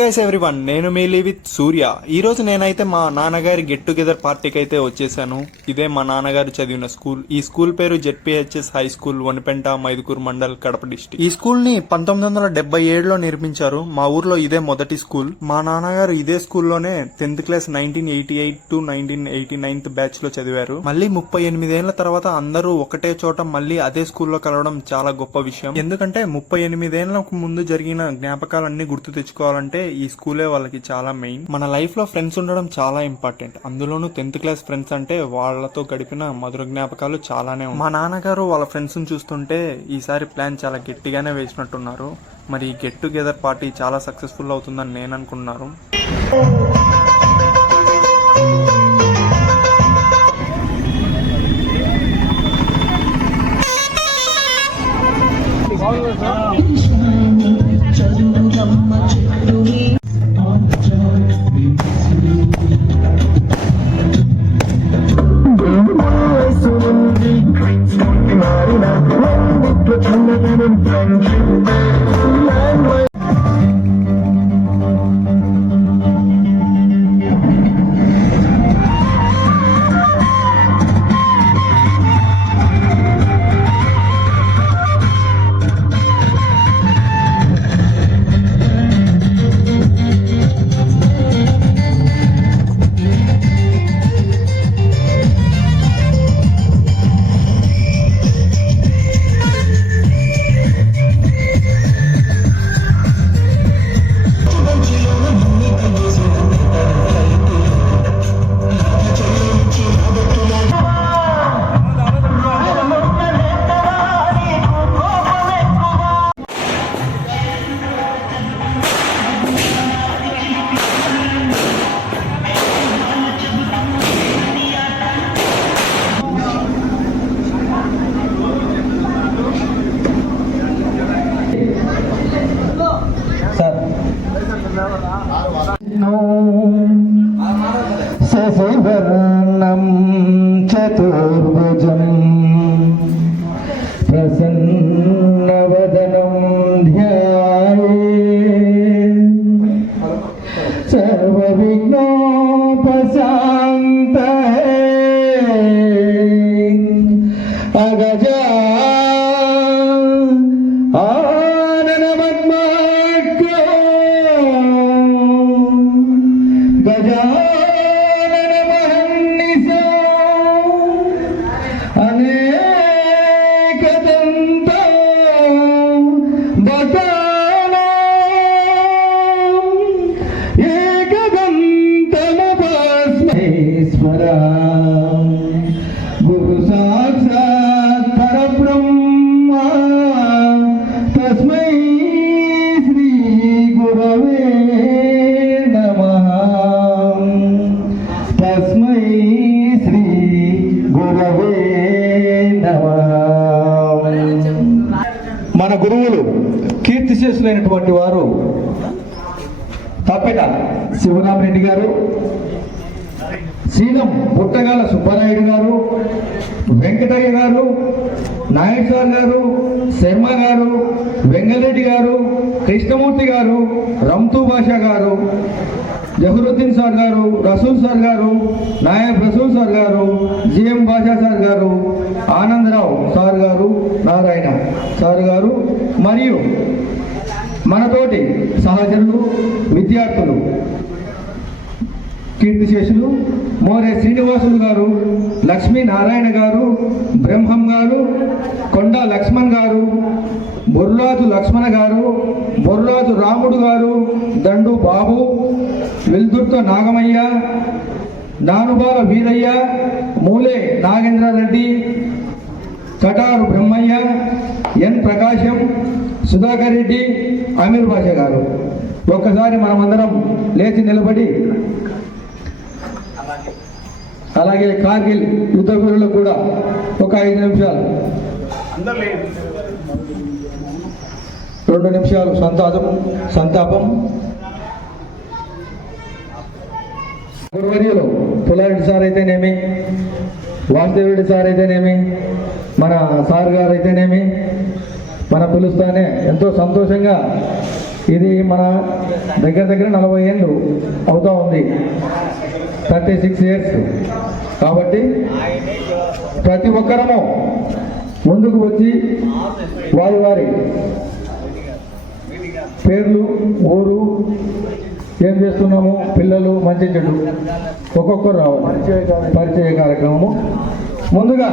Guys everyone, నేను me with సూర్య. ఈ రోజు నేనైతే మా నాన్నగారి గెట్ టుగెదర్ పార్టీకి అయితే వచ్చేసాను. ఇదే మా నాన్నగారు చదివిన స్కూల్. ఈ స్కూల్ పేరు ZPHS high school, Vanipenta, Mydukur mandal, Kadapa district. ఈ స్కూల్ ని 1977లో నిర్మించారు. మా ఊర్లో ఇదే మొదటి స్కూల్. మా నాన్నగారు ఇదే స్కూల్లోనే 10th క్లాస్ 1988 to 1989 బ్యాచ్ లో చదివారు. మళ్ళీ 38 ఏళ్ల తర్వాత అందరూ ఒకటే చోట మళ్ళీ అదే స్కూల్లో కలవడం చాలా గొప్ప విషయం. ఎందుకంటే 38 ఏళ్లకు ముందు జరిగిన జ్ఞాపకాలన్నీ గుర్తు తెచ్చుకోవాలంటే ఈ స్కూలే వాళ్ళకి చాలా మెయిన్. మన లైఫ్ లో ఫ్రెండ్స్ ఉండడం చాలా ఇంపార్టెంట్. అందులోనూ 10th క్లాస్ ఫ్రెండ్స్ అంటే వాళ్ళతో గడిపిన మధుర జ్ఞాపకాలు చాలానే ఉన్నాయి. మా నాన్నగారు వాళ్ళ ఫ్రెండ్స్ ని చూస్తుంటే ఈసారి ప్లాన్ చాలా గట్టిగానే వేసినట్టున్నారు. మరి గెట్ టుగెదర్ పార్టీ చాలా సక్సెస్ఫుల్ అవుతుందని నేను అనుకున్నాను. శశివర్ణం చతుర్భుజం ప్రసన్నవదనం ధ్యాయేత్ సర్వవిఘ్నోపశాంతయే అగజా గురు సాక్షాత్ పరబ్రహ్మ తస్మై శ్రీ గురవే నమః తస్మై శ్రీ గురవే నమః. మన గురువులు కీర్తిశేషులైనటువంటి వారు తప్పెట శివరామరెడ్డి గారు, శ్రీలం పుట్టగాల సుబ్బారాయుడు గారు, వెంకటయ్య గారు, నాయుడు సార్ గారు, శర్మ గారు, వెంగళరెడ్డి గారు, కృష్ణమూర్తి గారు, రంతూ భాషా గారు, జహరుద్దీన్ సార్ గారు, రసూల్ సార్ గారు, నాయబ్ రసూల్ సార్ గారు, జిఎం భాషా సార్ గారు, ఆనందరావు సార్ గారు, నారాయణ సార్ గారు మరియు మనతోటి సహచరులు, విద్యార్థులు, కీర్తిశేషులు మోరే శ్రీనివాసులు గారు, లక్ష్మీనారాయణ గారు, బ్రహ్మం గారు, కొండా లక్ష్మణ్ గారు, బొర్లాజు లక్ష్మణ గారు, బొర్లాజు రాముడు గారు, దండు బాబు, వెల్దుర్తో నాగమయ్య, నానుబాల వీరయ్య, మూలే నాగేంద్రారెడ్డి, కటారు బ్రహ్మయ్య, ఎన్ ప్రకాశం, సుధాకర్ రెడ్డి, అమీర్ భాష గారు. ఒక్కసారి మనమందరం లేచి నిలబడి అలాగే కార్గిల్ యుద్ధ వీరులు కూడా ఒక 5 నిమిషాలు 2 నిమిషాలు సంతాపం. గురువర్యులు పుల్లారెడ్డి సార్ అయితేనేమి, వాసుదేవరెడ్డి సార్ అయితేనేమి, మన సార్ గారు అయితేనేమి, మనం పిలుస్తానే ఎంతో సంతోషంగా ఇది మన దగ్గర 40 ఏళ్ళు అవుతా ఉంది, 36 ఇయర్స్. కాబట్టి ప్రతి ఒక్కరము ముందుకు వచ్చి వారి వారి పేర్లు, ఊరు, ఏం చేస్తున్నాము, పిల్లలు, మంచి చెడు ఒక్కొక్కరు రావాలి. పరిచయ కార్యక్రమము. ముందుగా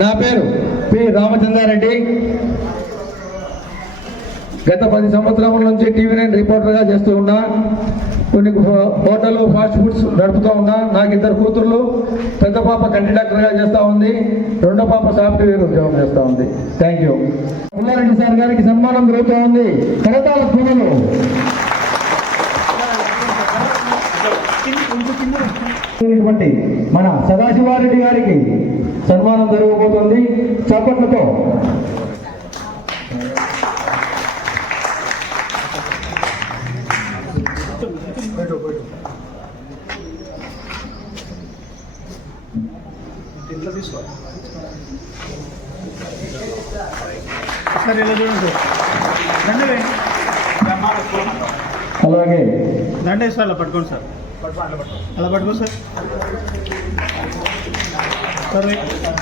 నా పేరు పి రామచంద్రారెడ్డి. గత 10 సంవత్సరాల నుంచి TV9 రిపోర్టర్గా చేస్తూ ఉన్నా. కొన్ని హోటల్, ఫాస్ట్ ఫుడ్స్ నడుపుతూ ఉన్నా. నాకు 2 కూతుర్లు. పెద్ద పాప కండక్టర్గా చేస్తూ ఉంది, రెండో పాప సాఫ్ట్వేర్ ఉద్యోగం చేస్తూ ఉంది. Thank you. పుల్లారెడ్డి సార్ గారికి సన్మానం జరుగుతూ ఉంది. కరతాళ ధ్వనులు. మన సదాశివారెడ్డి గారికి సన్మానం జరగబోతుంది. చప్పట్లతో అలాగే దండే సార్ అలా పట్టుకోండి సార్, అలా పట్టుకోండి సార్.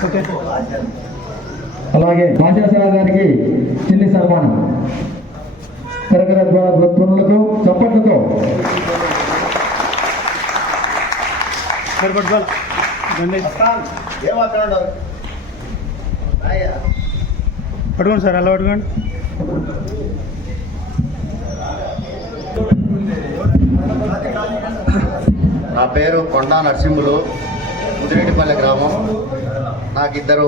ఓకే. అలాగే భాషాసరా గారికి చిన్ని సన్మానం. కరకర ధ్వనులతో, చప్పట్లతో. సార్ పట్టుకోవాలి. దండే పట్టుకోండి సార్, అలా పట్టుకోండి. నా పేరు కొండా నరసింహులు, ముదిరెడ్డిపల్లె గ్రామం. నాకు ఇద్దరు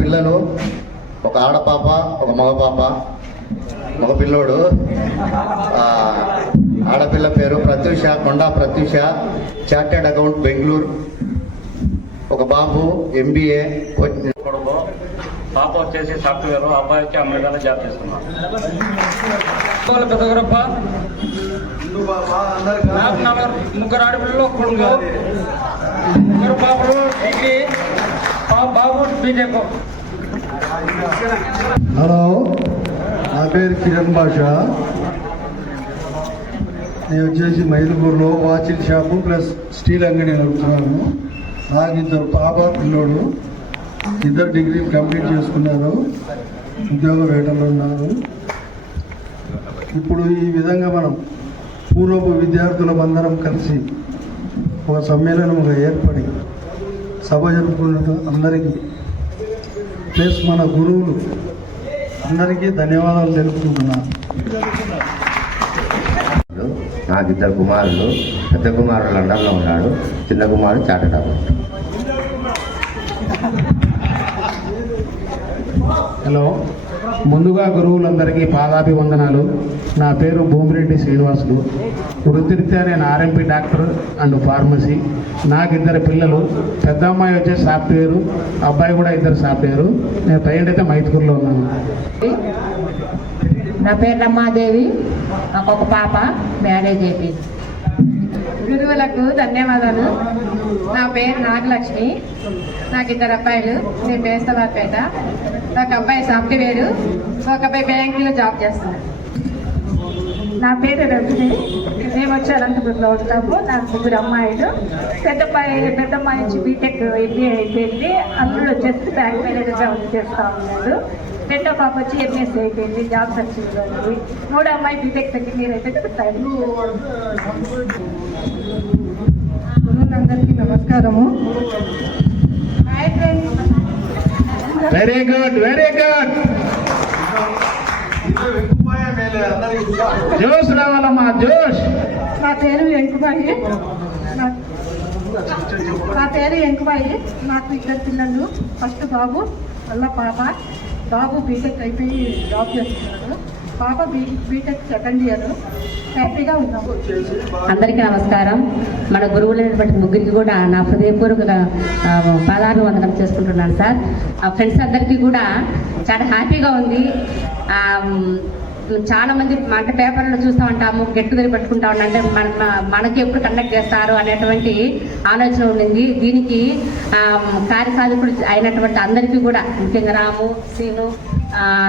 పిల్లలు, ఒక ఆడపాప, ఒక మగ పిల్లోడు. ఆడపిల్ల పేరు ప్రత్యూష, కొండా ప్రత్యూష, చార్టెడ్ అకౌంట్ బెంగళూరు. ఒక బాబు MBA. పాప వచ్చేసి సాఫ్ట్వేర్, అబ్బాయి వచ్చి అమెరికాలో జాబ్ చేస్తున్నాడు. పెద్దగరప్ప, నాకు 3 ఆడపిల్లలు, కొడుకు, 2 పాపలు డిగ్రీ, బాబు బీటెక్. హలో, నా పేరు కిరణ్ భాష. నేను వచ్చేసి మైదుగూరులో వాచింగ్ షాపు ప్లస్ స్టీల్ అంగడి నడుపుతున్నాను. నాకు 2 పాప, పిల్లోడు. 2 డిగ్రీ కంప్లీట్ చేసుకున్నారు, ఉద్యోగ వేటలో ఉన్నారు. ఇప్పుడు ఈ విధంగా మనం పూర్వపు విద్యార్థులమందరం కలిసి ఒక సమ్మేళనంగా ఏర్పడి సభ జరుపుకున్న అందరికీ ప్లస్ మన గురువులు అందరికీ ధన్యవాదాలు తెలుపుకుంటున్నాను. నాకు 2 కుమారులు. పెద్ద కుమారుడు లండన్లో ఉన్నాడు, చిన్న కుమారుడు చార్టెడ్ అకౌంట్. హలో, ముందుగా గురువులందరికీ పాదాభివందనాలు. నా పేరు భూమిరెడ్డి శ్రీనివాసులు. వృత్తిరీత్యా నేను RMP డాక్టర్ అండ్ ఫార్మసీ. నాకు 2 పిల్లలు. పెద్ద అమ్మాయి వచ్చే సాఫ్ట్వేరు, అబ్బాయి కూడా 2 సాఫ్ట్వేరు. నేను ప్రజెంట్ అయితే మైదుకూరులో ఉన్నాను. నా పేరు రమాదేవి, నాకు ఒక పాప, మ్యారేజ్ అయిపోయింది. గురువులకు ధన్యవాదాలు. నా పేరు నాగలక్ష్మి, నాకు 2 అబ్బాయిలు. నేను బేస్తవారిపేట. ఒక అబ్బాయి సాఫ్ట్వేరు, ఒక అబ్బాయి బ్యాంకులో జాబ్ చేస్తాను. నా పేరు రజని, మేము వచ్చి అనంతపురంలో ఉంటాము. నాకు 3 అమ్మాయిలు. పెద్ద అమ్మాయి నుంచి బీటెక్ MBA అయిపోయింది, అల్లుడు వచ్చేసి బ్యాంక్ మేనేజర్గా చేస్తూ ఉన్నాడు. రెండో పాప వచ్చి MSc అయిపోయింది, జాబ్ సర్చింగ్లో ఉంది. 3వ అమ్మాయి బీటెక్ సెకండ్ ఇయర్ అయిపోయింది. గురువులందరికీ నమస్కారము. Hi friends. Very good, very good. జోష్ రావాలమ్మా, జోష్. నా పేరు వెంకుబాయి. నాకు 2 పిల్లలు. ఫస్ట్ బాబు, మళ్ళా పాప. బాబు బీటెక్ అయిపోయి జాబ్ చేస్తున్నాడు, పాప బీటెక్ సెకండ్ ఇయర్. హ్యాపీగా ఉన్నాము. అందరికీ నమస్కారం. మన గురువులైనటువంటి ముగ్గురికి కూడా నా హృదయపూర్వక పాదాభివందనం చేసుకుంటున్నాను సార్. ఆ ఫ్రెండ్స్ అందరికీ కూడా చాలా హ్యాపీగా ఉంది. చాలా మంది అంటే పేపర్లో చూస్తూ ఉంటాము, గెట్ టుగెదర్ పెట్టుకుంటా ఉంటాం, అంటే మనకి ఎప్పుడు కండక్ట్ చేస్తారు అనేటువంటి ఆలోచన ఉండింది. దీనికి కార్యసాధకుడు అయినటువంటి అందరికీ కూడా, ముఖ్యంగా రాము, శ్రీను,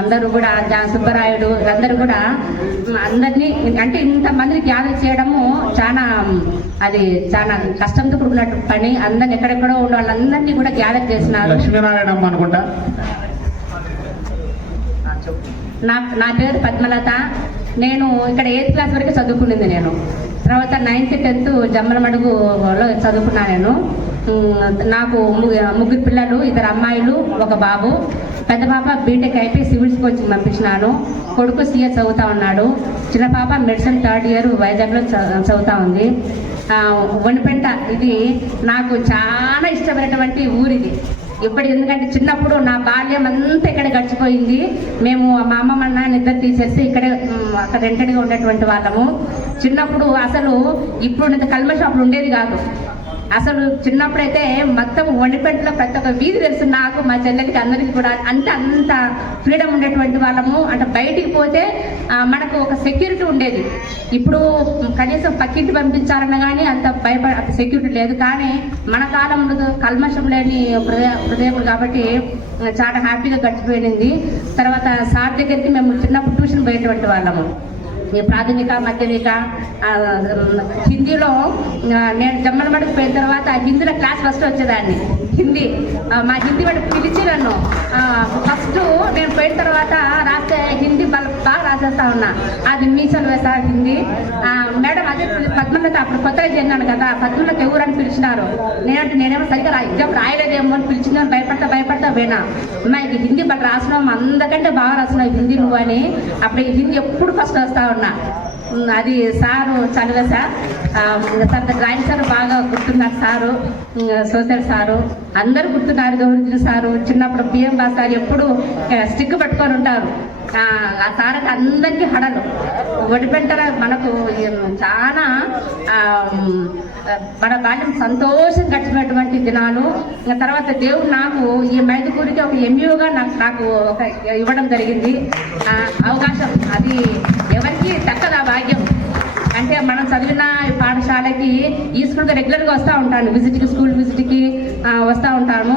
అందరూ కూడా, సుబ్బరాయుడు, అందరూ కూడా అందరినీ అంటే ఇంతమందిని గ్యాదర్ చేయడము అది చాలా కష్టంతో కూడుకున్నట్టు పని. అందరిని ఎక్కడెక్కడో ఉన్న వాళ్ళందరినీ కూడా గ్యాదర్ చేసినారు. లక్ష్మీనారాయణ అనుకుంటా. నా పేరు పద్మలత. నేను ఇక్కడ 8th క్లాస్ వరకు చదువుకునింది. నేను తర్వాత 9th 10th జమ్మలమడుగులో చదువుకున్నా. నేను నాకు ముగ్గురు పిల్లలు, 2 అమ్మాయిలు, 1 బాబు. పెద్ద పాప బీటెక్ అయిపోయి సివిల్స్ కోచింగ్ పంపించినాను. కొడుకు సిఎస్ చదువుతా ఉన్నాడు. చిన్న పాప మెడిసిన్ 3rd ఇయర్ వైజాగ్లో చదువుతా ఉంది. వనిపెంట ఇది నాకు చాలా ఇష్టమైనటువంటి ఊరిది. ఎందుకంటే చిన్నప్పుడు నా బాల్యం అంతా ఇక్కడ గడిచిపోయింది. మేము మా అమ్మమ్మ నాన్న ఇద్దరు టీచర్స్ ఇక్కడే అక్కడ రెంటెడ్గా ఉండేటువంటి వాళ్ళము. చిన్నప్పుడు అసలు ఇప్పుడు కల్మ షాపులు ఉండేది కాదు. అసలు చిన్నప్పుడైతే మొత్తం వనిపెంటలో ప్రతి ఒక్క వీధి తెలుసు నాకు, మా చెల్లెలకి, అందరికీ కూడా. అంత ఫ్రీడమ్ ఉండేటువంటి వాళ్ళము. అంటే బయటికి పోతే మనకు ఒక సెక్యూరిటీ ఉండేది. ఇప్పుడు కనీసం పక్కింటి పంపించాలన్నా కానీ అంత సెక్యూరిటీ లేదు. కానీ మన కాలంలో కల్మషం లేని హృదయములు కాబట్టి చాలా హ్యాపీగా గడిచిపోయింది. తర్వాత సార్ దగ్గరికి మేము చిన్నప్పుడు ట్యూషన్ పోయేటువంటి వాళ్ళము. ప్రాథమిక, మాధ్యమిక, హిందీలో నేను జమ్మలమడుగు పోయిన తర్వాత హిందీలో క్లాస్ ఫస్ట్ వచ్చేదాన్ని. హిందీ మా హిందీ వాడికి పిలిచి నన్ను ఫస్ట్ నేను పోయిన తర్వాత రాస్తే హిందీ బాగా రాసేస్తా ఉన్నా. అది మీసలు వేస్తా హిందీ. మేడం అదే పద్మలత, అప్పుడు కొత్తగా చేరినాను కదా, పద్మలత ఎవరని పిలిచినారు. నేనేమో సరిగ్గా ఎగ్జామ్ రాయలేదేమో అని పిలిచిన భయపడతా పోయినా. అమ్మాయికి హిందీ బాగా రాసినావు, అందరికంటే బాగా రాసినావు హిందీ నువ్వు అని. అప్పుడు హిందీ ఎప్పుడు ఫస్ట్ వస్తా ఉన్నా. అది సారు చదివా సార్. తర్వాత డ్రాయింగ్ సార్ బాగా గుర్తున్నారు. సారు, సోషల్ సారు అందరూ గుర్తున్నారు. గౌరీ సారు చిన్నప్పుడు బియ్యం బాసారు ఎప్పుడు స్టిక్ పట్టుకొని ఉంటారు. ఆ సార్కి అందరికీ హడలు. వడిపెంటర మనకు చాలా మన బాల్యం సంతోషం గడిచినటువంటి దినాలు. తర్వాత దేవుడు నాకు ఈ మైదుకూరికి ఒక ఎంయూగా నాకు ఒక ఇవ్వడం జరిగింది అవకాశం. అది ఎవరికి దక్కదు ఆ భాగ్యం. అంటే మనం చదివిన పాఠశాలకి ఈ స్కూల్కి రెగ్యులర్గా వస్తూ ఉంటాను, విజిట్కి, స్కూల్ విజిట్కి వస్తూ ఉంటాను.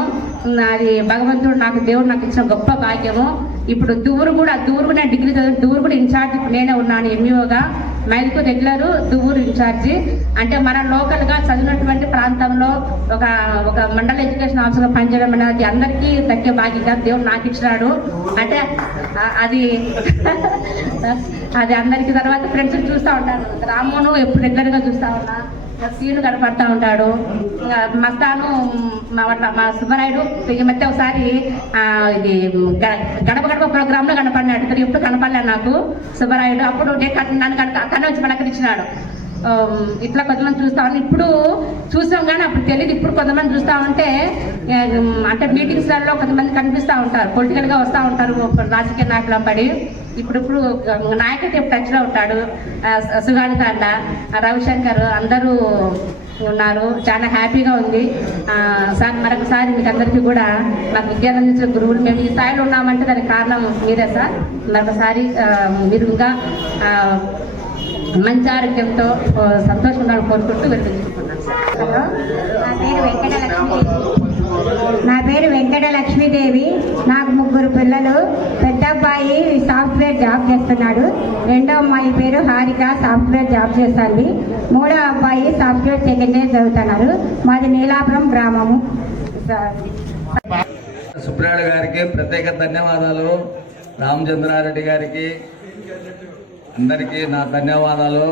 అది భగవంతుడు దేవుడు నాకు ఇచ్చిన గొప్ప భాగ్యము. ఇప్పుడు దువ్వూరు కూడా నేను డిగ్రీ చదివి దువ్వూరు కూడా ఇన్ఛార్జ్ నేనే ఉన్నాను ఎంఈఓగా. మైదుకు రెగ్యులర్, దువ్వూరు ఇన్ఛార్జి. అంటే మన లోకల్గా చదివినటువంటి ప్రాంతంలో ఒక మండల ఎడ్యుకేషన్ ఆఫీసర్గా పనిచేయడం అనేది అందరికీ దక్కే భాగ్యంగా దేవుడు నాకు ఇచ్చినాడు. అంటే అది అందరికీ. తర్వాత ఫ్రెండ్స్ చూస్తూ ఉంటాను. రామును ఎప్పుడు రెగ్యులర్గా చూస్తూ ఉన్నా. సీను కనపడతా ఉంటాడు. మస్తాను మా సుబ్బరాయుడు ఈ మధ్య ఒకసారి ఇది గడప గడప ప్రోగ్రాంలో కనపడినాడు. ఎప్పుడు కనపడలే నాకు సుబ్బరాయుడు. అప్పుడు నన్ను కన్నా వచ్చి పలకరించినాడు. ఇట్లా కొంతమంది చూస్తా ఉన్నాను. ఇప్పుడు చూసాం కానీ అప్పుడు తెలియదు. ఇప్పుడు కొంతమంది చూస్తా ఉంటే అంటే మీటింగ్స్లలో కొంతమంది కనిపిస్తూ ఉంటారు, పొలిటికల్గా వస్తూ ఉంటారు, రాజకీయ నాయకులు పడి. ఇప్పుడు నాయకుడు టచ్లో ఉంటాడు. సుగాని తాండ, రవిశంకర్ అందరూ ఉన్నారు. చాలా హ్యాపీగా ఉంది సార్. మరొకసారి మీకు అందరికీ కూడా మాకు విద్యను అందించిన గురువులు, మేము ఈ స్థాయిలో ఉన్నామంటే దానికి కారణం మీరే సార్. మరొకసారి మీరు ఇంకా మంచి ఆరోగ్యంతో సంతోషంగా కోరుకుంటూ వినిపించుకుంటున్నాను సార్. నా పేరు వెంకట లక్ష్మీదేవి. నాకు 3 పిల్లలు. పెద్ద అబ్బాయి సాఫ్ట్వేర్ జాబ్ చేస్తున్నాడు. రెండో అమ్మాయి పేరు హారిక, సాఫ్ట్వేర్ జాబ్ చేస్తుంది. 3వ అబ్బాయి సాఫ్ట్వేర్ 2nd ఇయర్ చదువుతున్నారు. మాది నీలాపురం గ్రామము. సుబ్రాయుడు గారికి ప్రత్యేక ధన్యవాదాలు. రామచంద్రారెడ్డి గారికి అందరికీ నా ధన్యవాదాలు.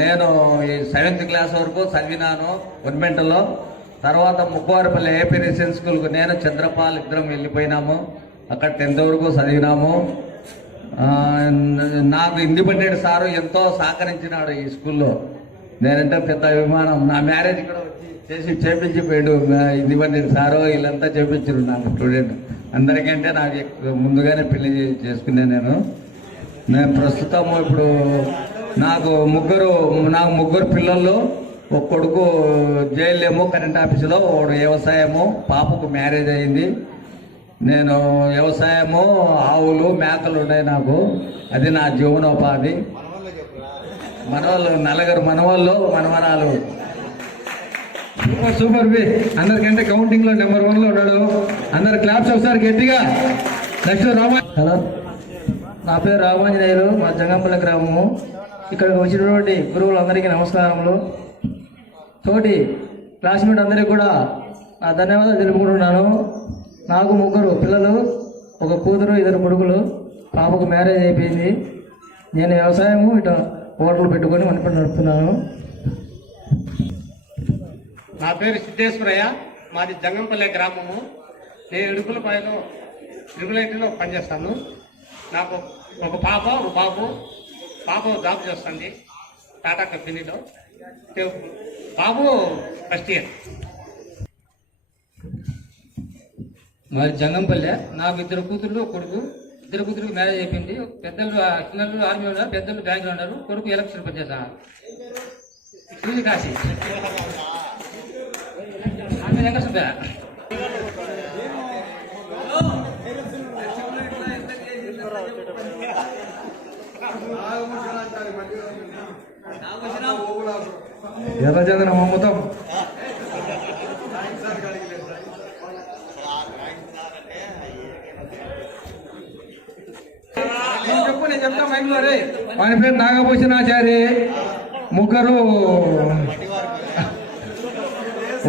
నేను ఈ 7th క్లాస్ వరకు చదివినాను వన్మెంటలో. తర్వాత ముక్కవారిపల్లి ఏపీ రెసిడెన్షియల్ స్కూల్కు నేను చంద్రపాల్ ఇద్దరం వెళ్ళిపోయినాము. అక్కడ 10th వరకు చదివినాము. నాకు ఇండిపెండెంట్ సారు ఎంతో సహకరించినాడు ఈ స్కూల్లో. నేనంటే పెద్ద అభిమానం. నా మ్యారేజ్ కూడా వచ్చి చేపించిపోయాడు ఇండిపెండెంట్ సారు. వీళ్ళంతా చేపించారు నాకు స్టూడెంట్ అందరికంటే. నాకు ముందుగానే పెళ్లి చేసుకున్నాను నేను. ప్రస్తుతం ఇప్పుడు నాకు ముగ్గురు పిల్లలు. ఒక కొడుకు జైలేమో కరెంట్ ఆఫీసులో, ఒకడు వ్యవసాయము, పాపకు మ్యారేజ్ అయింది. నేను వ్యవసాయము, ఆవులు, మేకలు ఉన్నాయి నాకు. అది నా జీవనోపాధి. మనవాళ్ళు నలుగురు మనవాళ్ళు, మనవరాలు. సూపర్ సూపర్ బి. అందరికంటే కౌంటింగ్ లో నెంబర్ 1 లో ఉన్నాడు. అందరు క్లాప్స్ ఒకసారి గట్టిగా. నెక్స్ట్ హలో, నా పేరు రామాంజనేయులు, మా జంగంపల్లి గ్రామము. ఇక్కడికి వచ్చినటువంటి గురువులందరికీ నమస్కారములు. తోటి క్లాస్మేట్ అందరికీ కూడా నా ధన్యవాదాలు తెలుపుకుంటున్నాను. నాకు 3 పిల్లలు, 1 కూతురు, 2 కొడుకులు. పాపకు మ్యారేజ్ అయిపోయింది. నేను వ్యవసాయము, ఇటు హోటల్ పెట్టుకొని వనిపని నడుపుతున్నాను. నా పేరు సిద్ధేశ్వరయ్య, మాది జంగంపల్లి గ్రామము. నేను ఇడుపులపాయలో ట్రిపుల్ పనిచేస్తాను. నాకు 1 పాప, 1 బాబు. పాప జాబ్ చేస్తుంది టాటా కంపెనీలో. బాబు ఫస్ట్ ఇయర్. మాది జంగంపల్లె. నాకు 2 కూతుర్లు, 1 కొడుకు. 2 కూతురికి మ్యారేజ్ అయిపోయింది. పెద్దలు చిన్నలు ఆర్మీ ఉన్నారు, పెద్దలు బ్యాంకులో ఉన్నారు. కొడుకు ఎలక్షన్ పనిచేస్తాను. ఇది కాశీ ఆమె వెంకట. ఎర్రచందనం అమ్ముతాం. నేను చెప్తా మైండ్లో రే. వాని పేరు నాగభూషణాచారి. 3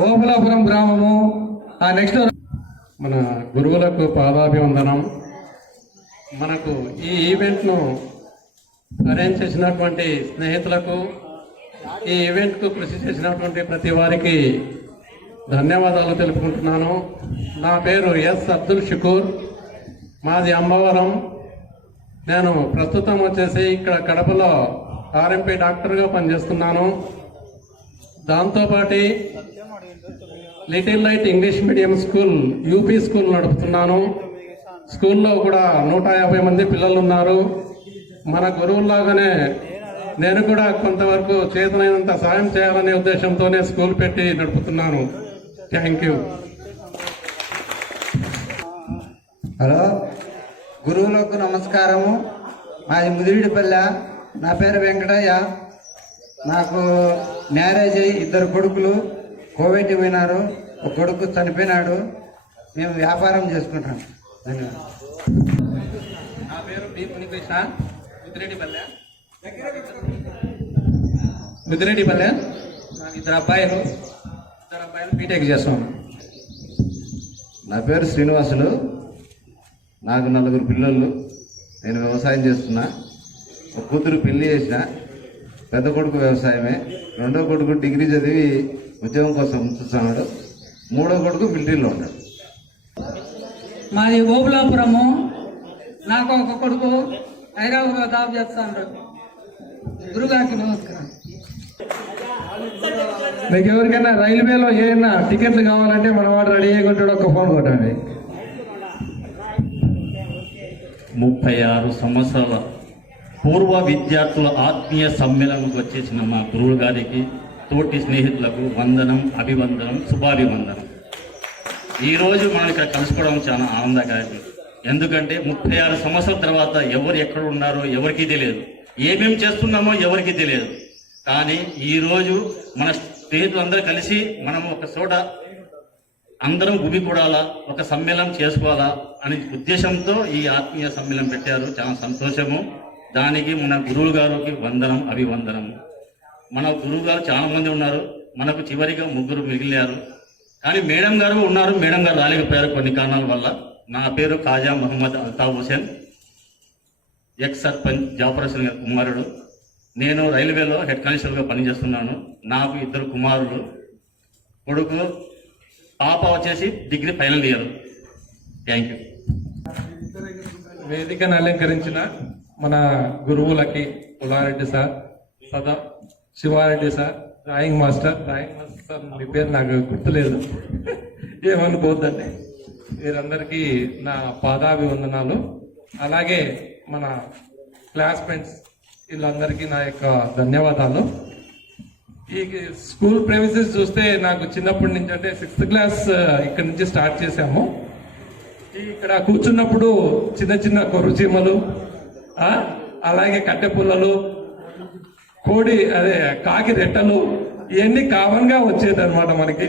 ఓబులాపురం గ్రామము. నెక్స్ట్ మన గురువులకు పాదాభివందనం. మనకు ఈ ఈవెంట్ను అరేంజ్ చేసినటువంటి స్నేహితులకు, ఈ ఈవెంట్కు కృషి చేసినటువంటి ప్రతి వారికి ధన్యవాదాలు తెలుపుకుంటున్నాను. నా పేరు ఎస్ అబ్దుల్ షుకూర్, మాది అంబవరం. నేను ప్రస్తుతం వచ్చేసి ఇక్కడ కడపలో ఆర్ఎంపీ డాక్టర్గా పనిచేస్తున్నాను. దాంతోపాటు little light English medium school, UP school నడుపుతున్నాను. స్కూల్లో కూడా 150 మంది పిల్లలు ఉన్నారు. మన గురువుల్లాగానే నేను కూడా కొంతవరకు చేతనైనంత సాయం చేయాలనే ఉద్దేశంతోనే స్కూల్ పెట్టి నడుపుతున్నాను. Thank you. హలో, గురువులకు నమస్కారము. మాది ముదిరిడిపల్లె. నా పేరు వెంకటయ్య. నాకు మ్యారేజ్ అయ్యి 2 కొడుకులు కోవిడ్ పోయినారు. 1 కొడుకు చనిపోయినాడు. మేము వ్యాపారం చేసుకుంటాం. ధన్యవాదాలు. నా పేరు బి పునికృష్ణ, ముదిరెడ్డిపల్లె. నాకు 2 అబ్బాయిలు బీటెక్ చేస్తున్నాను. నా పేరు శ్రీనివాసులు. నాకు 4 పిల్లలు. నేను వ్యవసాయం చేస్తున్నా. 1 కూతురు పెళ్లి చేసిన. పెద్ద కొడుకు వ్యవసాయమే. 2వ కొడుకు డిగ్రీ చదివి ఉద్యోగం కోసం చూస్తున్నాడు. 3వ కొడుకు మిలిటరీలో ఉన్నాడు. మాది ఓబులాపురము. నాకు 1 కొడుకు హైదరాబాద్ జాబ్ చేస్తాడు. గురుగారికి నమస్కారం. మీకు ఎవరికైనా రైల్వేలో ఏదైనా టికెట్లు కావాలంటే మన వాడు రెడీ అయ్యకుంటాడు. 1 ఫోన్ కొట్టండి. 36 సంవత్సరాల పూర్వ విద్యార్థుల ఆత్మీయ సమ్మేళనంకి వచ్చేసిన మా గురువు గారికి, తోటి స్నేహితులకు వందనం, అభివందనం, శుభాభివందనం. ఈరోజు మనం ఇక్కడ కలుసుకోవడం చాలా ఆనందకరం. ఎందుకంటే 36 సంవత్సరాల తర్వాత ఎవరు ఎక్కడ ఉన్నారో ఎవరికీ తెలియదు, ఏమేమి చేస్తున్నామో ఎవరికీ తెలియదు. కానీ ఈరోజు మన స్నేహితులందరూ కలిసి మనం ఒక చోట అందరం గుమికూడాలా, ఒక సమ్మేళనం చేసుకోవాలా అనే ఉద్దేశంతో ఈ ఆత్మీయ సమ్మేళనం పెట్టారు. చాలా సంతోషము. దానికి మన గురువు గారికి వందనం, అభివందనము. మన గురువు గారు చాలా మంది ఉన్నారు. మనకు చివరిగా 3 మిగిలారు. కానీ మేడం గారు ఉన్నారు. మేడం గారు రాలేకపోయారు కొన్ని కారణాల వల్ల. నా పేరు ఖాజా మహమ్మద్ అల్తాఫ్ హుసేన్, ఎక్స్ సర్పంచ్ జాఫర్ హుసేన్ గారి కుమారుడు. నేను రైల్వేలో హెడ్ కానిస్టేబుల్గా పనిచేస్తున్నాను. నాకు 2 కుమారులు. కొడుకు, పాప వచ్చేసి degree final year. Thank you. వేదికను అలంకరించిన మన గురువులకి Pullareddy sir, Sivareddy sir, drawing master sir, మీ పేరు నాకు గుర్తులేదు, ఏమనుకోవద్దండి. వీరందరికీ నా పాదాభివందనాలు. అలాగే మన క్లాస్మేట్స్ వీళ్ళందరికీ నా యొక్క ధన్యవాదాలు. ఈ స్కూల్ ప్రెమిసెస్ చూస్తే నాకు చిన్నప్పటి నుంచి, అంటే 6th క్లాస్ ఇక్కడ నుంచి స్టార్ట్ చేశాము. ఇక్కడ కూర్చున్నప్పుడు చిన్న చిన్న కొర్రుచీమలు, అలాగే కట్టె పుల్లలు, కోడి అదే కాకి రెట్టలు, ఇవన్నీ కామన్ గా వచ్చేది అనమాట మనకి.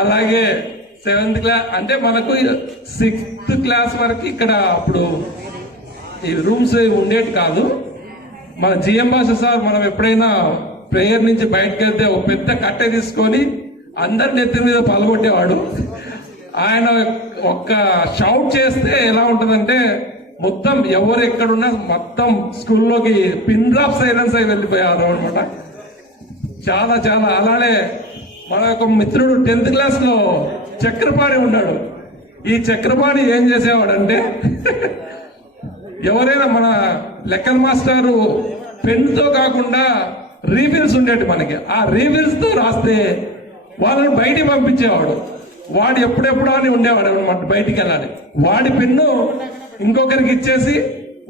అలాగే 7th క్లాస్ అంటే మనకు 6th క్లాస్ వరకు ఇక్కడ అప్పుడు ఈ రూమ్స్ ఉండేటి కాదు. మన జిఎం భాష సార్ మనం ఎప్పుడైనా ప్రేయర్ నుంచి బయటకు వెళ్తే ఒక పెద్ద కట్టె తీసుకొని అందరి నెత్తి మీద పలగొట్టేవాడు. ఆయన ఒక్క షౌట్ చేస్తే ఎలా ఉంటుందంటే మొత్తం ఎవరు ఎక్కడున్నా మొత్తం స్కూల్లోకి పిన్ డ్రాప్ సైలెన్స్ అయి వెళ్ళిపోయారు అనమాట. చాలా చాలా అలానే మన యొక్క మిత్రుడు 10th క్లాస్ లో చక్రపాణి ఉన్నాడు. ఈ చక్రపాణి ఏం చేసేవాడంటే ఎవరైనా మన లెక్కల మాస్టారు పెన్ తో కాకుండా రీఫిల్స్ ఉండేటి మనకి, ఆ రీఫిల్స్ తో రాస్తే వాళ్ళని బయటికి పంపించేవాడు. వాడు ఎప్పుడెప్పుడు అని ఉండేవాడు అనమాట, బయటికి వెళ్ళాలి. వాడి పెన్ను ఇంకొకరికి ఇచ్చేసి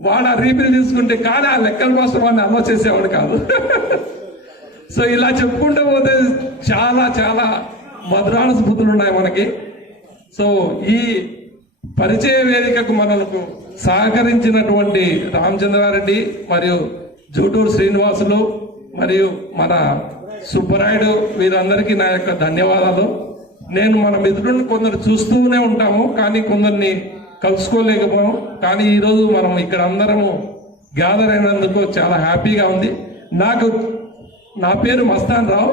వాడు ఆ రీఫిల్ తీసుకుంటే, కానీ ఆ లెక్కల మాస్టర్ వాడిని అలో చేసేవాడు కాదు. సో ఇలా చెప్పుకుంటూ పోతే చాలా చాలా మధురాల స్మృతులు ఉన్నాయి మనకి. సో ఈ పరిచయ వేదికకు మనకు సహకరించినటువంటి రామచంద్రారెడ్డి మరియు జూటూరు శ్రీనివాసులు మరియు మన సుబ్బరాయుడు, వీరందరికీ నా యొక్క ధన్యవాదాలు. నేను మన మిత్రులను కొందరు చూస్తూనే ఉంటాము, కానీ కొందరిని కలుసుకోలేకపోయాము. కానీ ఈరోజు మనం ఇక్కడ అందరము గ్యాదర్ అయినందుకు చాలా హ్యాపీగా ఉంది. నా పేరు మస్తాన్ రావు,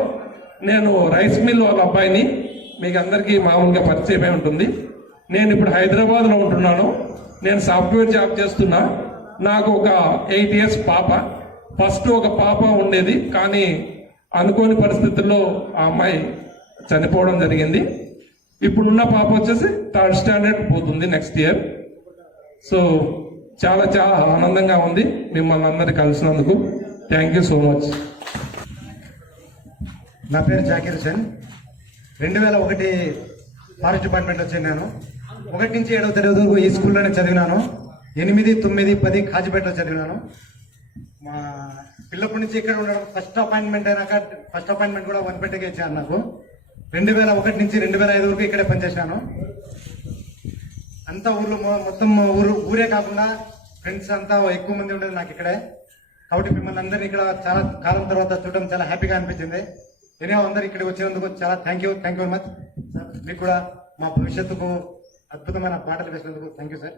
నేను రైస్ మిల్ వాళ్ళ అబ్బాయిని. మీకు అందరికీ మామూలుగా పరిచయమే ఉంటుంది. నేను ఇప్పుడు హైదరాబాద్లో ఉంటున్నాను. నేను సాఫ్ట్వేర్ జాబ్ చేస్తున్నా. నాకు ఒక 8 years పాప. ఫస్ట్ ఒక పాప ఉండేది, కానీ అనుకోని పరిస్థితుల్లో ఆ అమ్మాయి చనిపోవడం జరిగింది. ఇప్పుడున్న పాప వచ్చేసి 3rd standard పోతుంది నెక్స్ట్ ఇయర్. సో చాలా చాలా ఆనందంగా ఉంది మిమ్మల్ని అందరినీ కలిసినందుకు. Thank you so much. నా పేరు జాకీర్ హుసేన్. 2001 ఫారెస్ట్ డిపార్ట్మెంట్ వచ్చాను. నేను 1 నుంచి 7వ తరగతి వరకు ఈ స్కూల్లోనే చదివినాను. 8, 9, 10 కాజీపేటలో చదివినాను. మా పిల్లప్పటి నుంచి ఇక్కడ ఉండడం, ఫస్ట్ అపాయింట్మెంట్ కూడా వన్పేటకే ఇచ్చాను నాకు. 2001 నుంచి 2005 వరకు ఇక్కడే పనిచేసినాను. అంతా ఊర్లో మొత్తం ఊరే కాకుండా ఫ్రెండ్స్ అంతా ఎక్కువ మంది ఉండేది నాకు ఇక్కడే. కాబట్టి మిమ్మల్ని అందరినీ ఇక్కడ చాలా కాలం తర్వాత చూడడం చాలా హ్యాపీగా అనిపించింది. నేనే అందరు ఇక్కడికి వచ్చినందుకు చాలా thank you very much sir. మీకు కూడా మా భవిష్యత్తుకు అద్భుతమైన పాటలు వేసినందుకు థ్యాంక్ యూ సార్.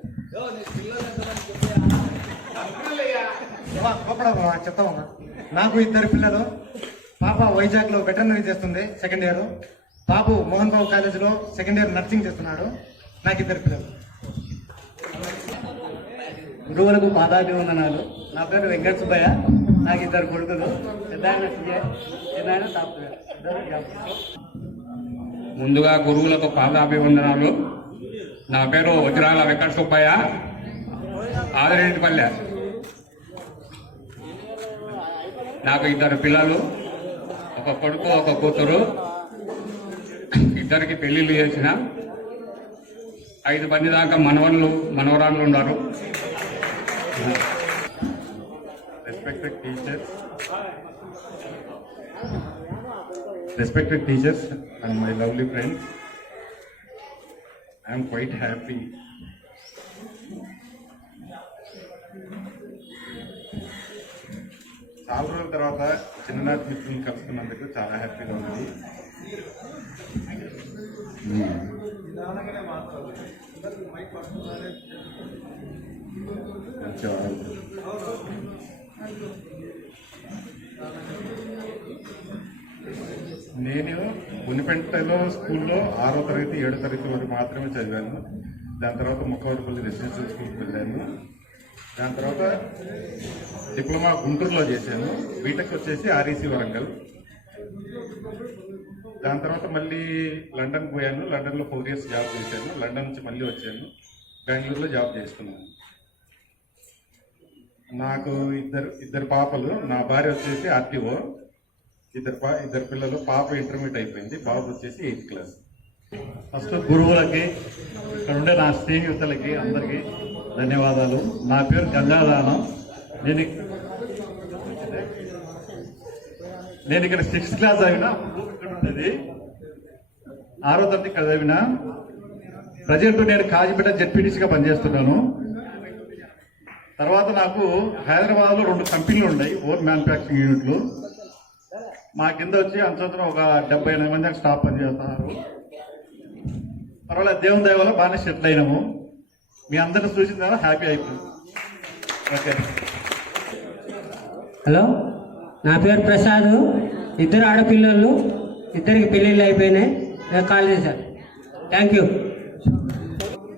చెప్తామమ్మా. నాకు 2 పిల్లలు. పాప వైజాగ్ లో వెటర్నరీ చేస్తుంది, 2nd year. బాబు మోహన్ బాబు కాలేజీలో 2nd year నర్సింగ్ చేస్తున్నాడు. నాకు 2 పిల్లలు. గురువులకు పాదాభివందనాలు. నా పేరు వెంకట సుబ్బయ్య. నాకు 2 కొడుకులు. పెద్దాయన సిఏ, చిన్నాయన సాఫ్ట్వేర్. ముందుగా గురువులకు పాదాభివందనాలు. నా పేరు వజ్రాల వెంకట సుబ్బయ్య, ఆదిరెడ్డిపల్లె. నాకు 2 పిల్లలు, ఒక కొడుకు, ఒక కూతురు. 2కి పెళ్లిళ్ళు చేసిన. 5 మంది దాకా మనవరాళ్ళు ఉన్నారు. Respected teachers and my lovely friends, I am quite happy. చాలా రోజుల తర్వాత చిన్ననాటి మిత్రులను కలుసుకున్నందుకు చాలా హ్యాపీగా ఉంది. నేను ఉనిపెంటలో స్కూల్లో 6వ తరగతి 7వ తరగతి వరకు మాత్రమే చదివాను. దాని తర్వాత ముఖవరపల్లి రెసిడెన్షియల్ స్కూల్కి వెళ్ళాను. దాని తర్వాత డిప్లొమా గుంటూరులో చేశాను. బీటెక్ వచ్చేసి ఆర్ఈసీ వరంగల్. దాని తర్వాత మళ్ళీ లండన్ పోయాను. లండన్లో 4 years జాబ్ చేశాను. లండన్ నుంచి మళ్ళీ వచ్చాను. బెంగళూరులో జాబ్ చేస్తున్నాను. నాకు ఇద్దరు పాపలు. నా భార్య వచ్చేసి ఆర్టీఓ. ఇద్దరు పిల్లలు. పాప ఇంటర్మీడియట్ అయిపోయింది. బాబు వచ్చేసి 8th class. ఫస్ట్ గురువులకి, ఇక్కడ ఉండే నా స్నేహితులకి అందరికీ ధన్యవాదాలు. నా పేరు గంగాదానం. నేను ఇక్కడ 6th class అయినా ఇక్కడ ఉండేది. 6వ తరగతి ఇక్కడ చదివిన. ప్రజెంట్ నేను కాజీపేట జెడ్పీటీసీగా పనిచేస్తున్నాను. తర్వాత నాకు హైదరాబాద్లో 2 కంపెనీలు ఉన్నాయి, ఓన్ మ్యానుఫ్యాక్చరింగ్ యూనిట్లు. మా కింద వచ్చి అంతరం ఒక 70-80 మంది స్టాఫ్ పనిచేస్తున్నారు. పర్వాలేదు, దేవుని దయ వల్ల బాగానే సెటిల్ అయినాము. మీ అందరిని చూసిన తర్వాత హ్యాపీ అయిపోయింది. ఓకే. హలో, నా పేరు ప్రసాద్. 2 ఆడపిల్లలు, 2కి పెళ్ళిళ్ళు అయిపోయినాయి. కాల్ చేశారు. Thank you.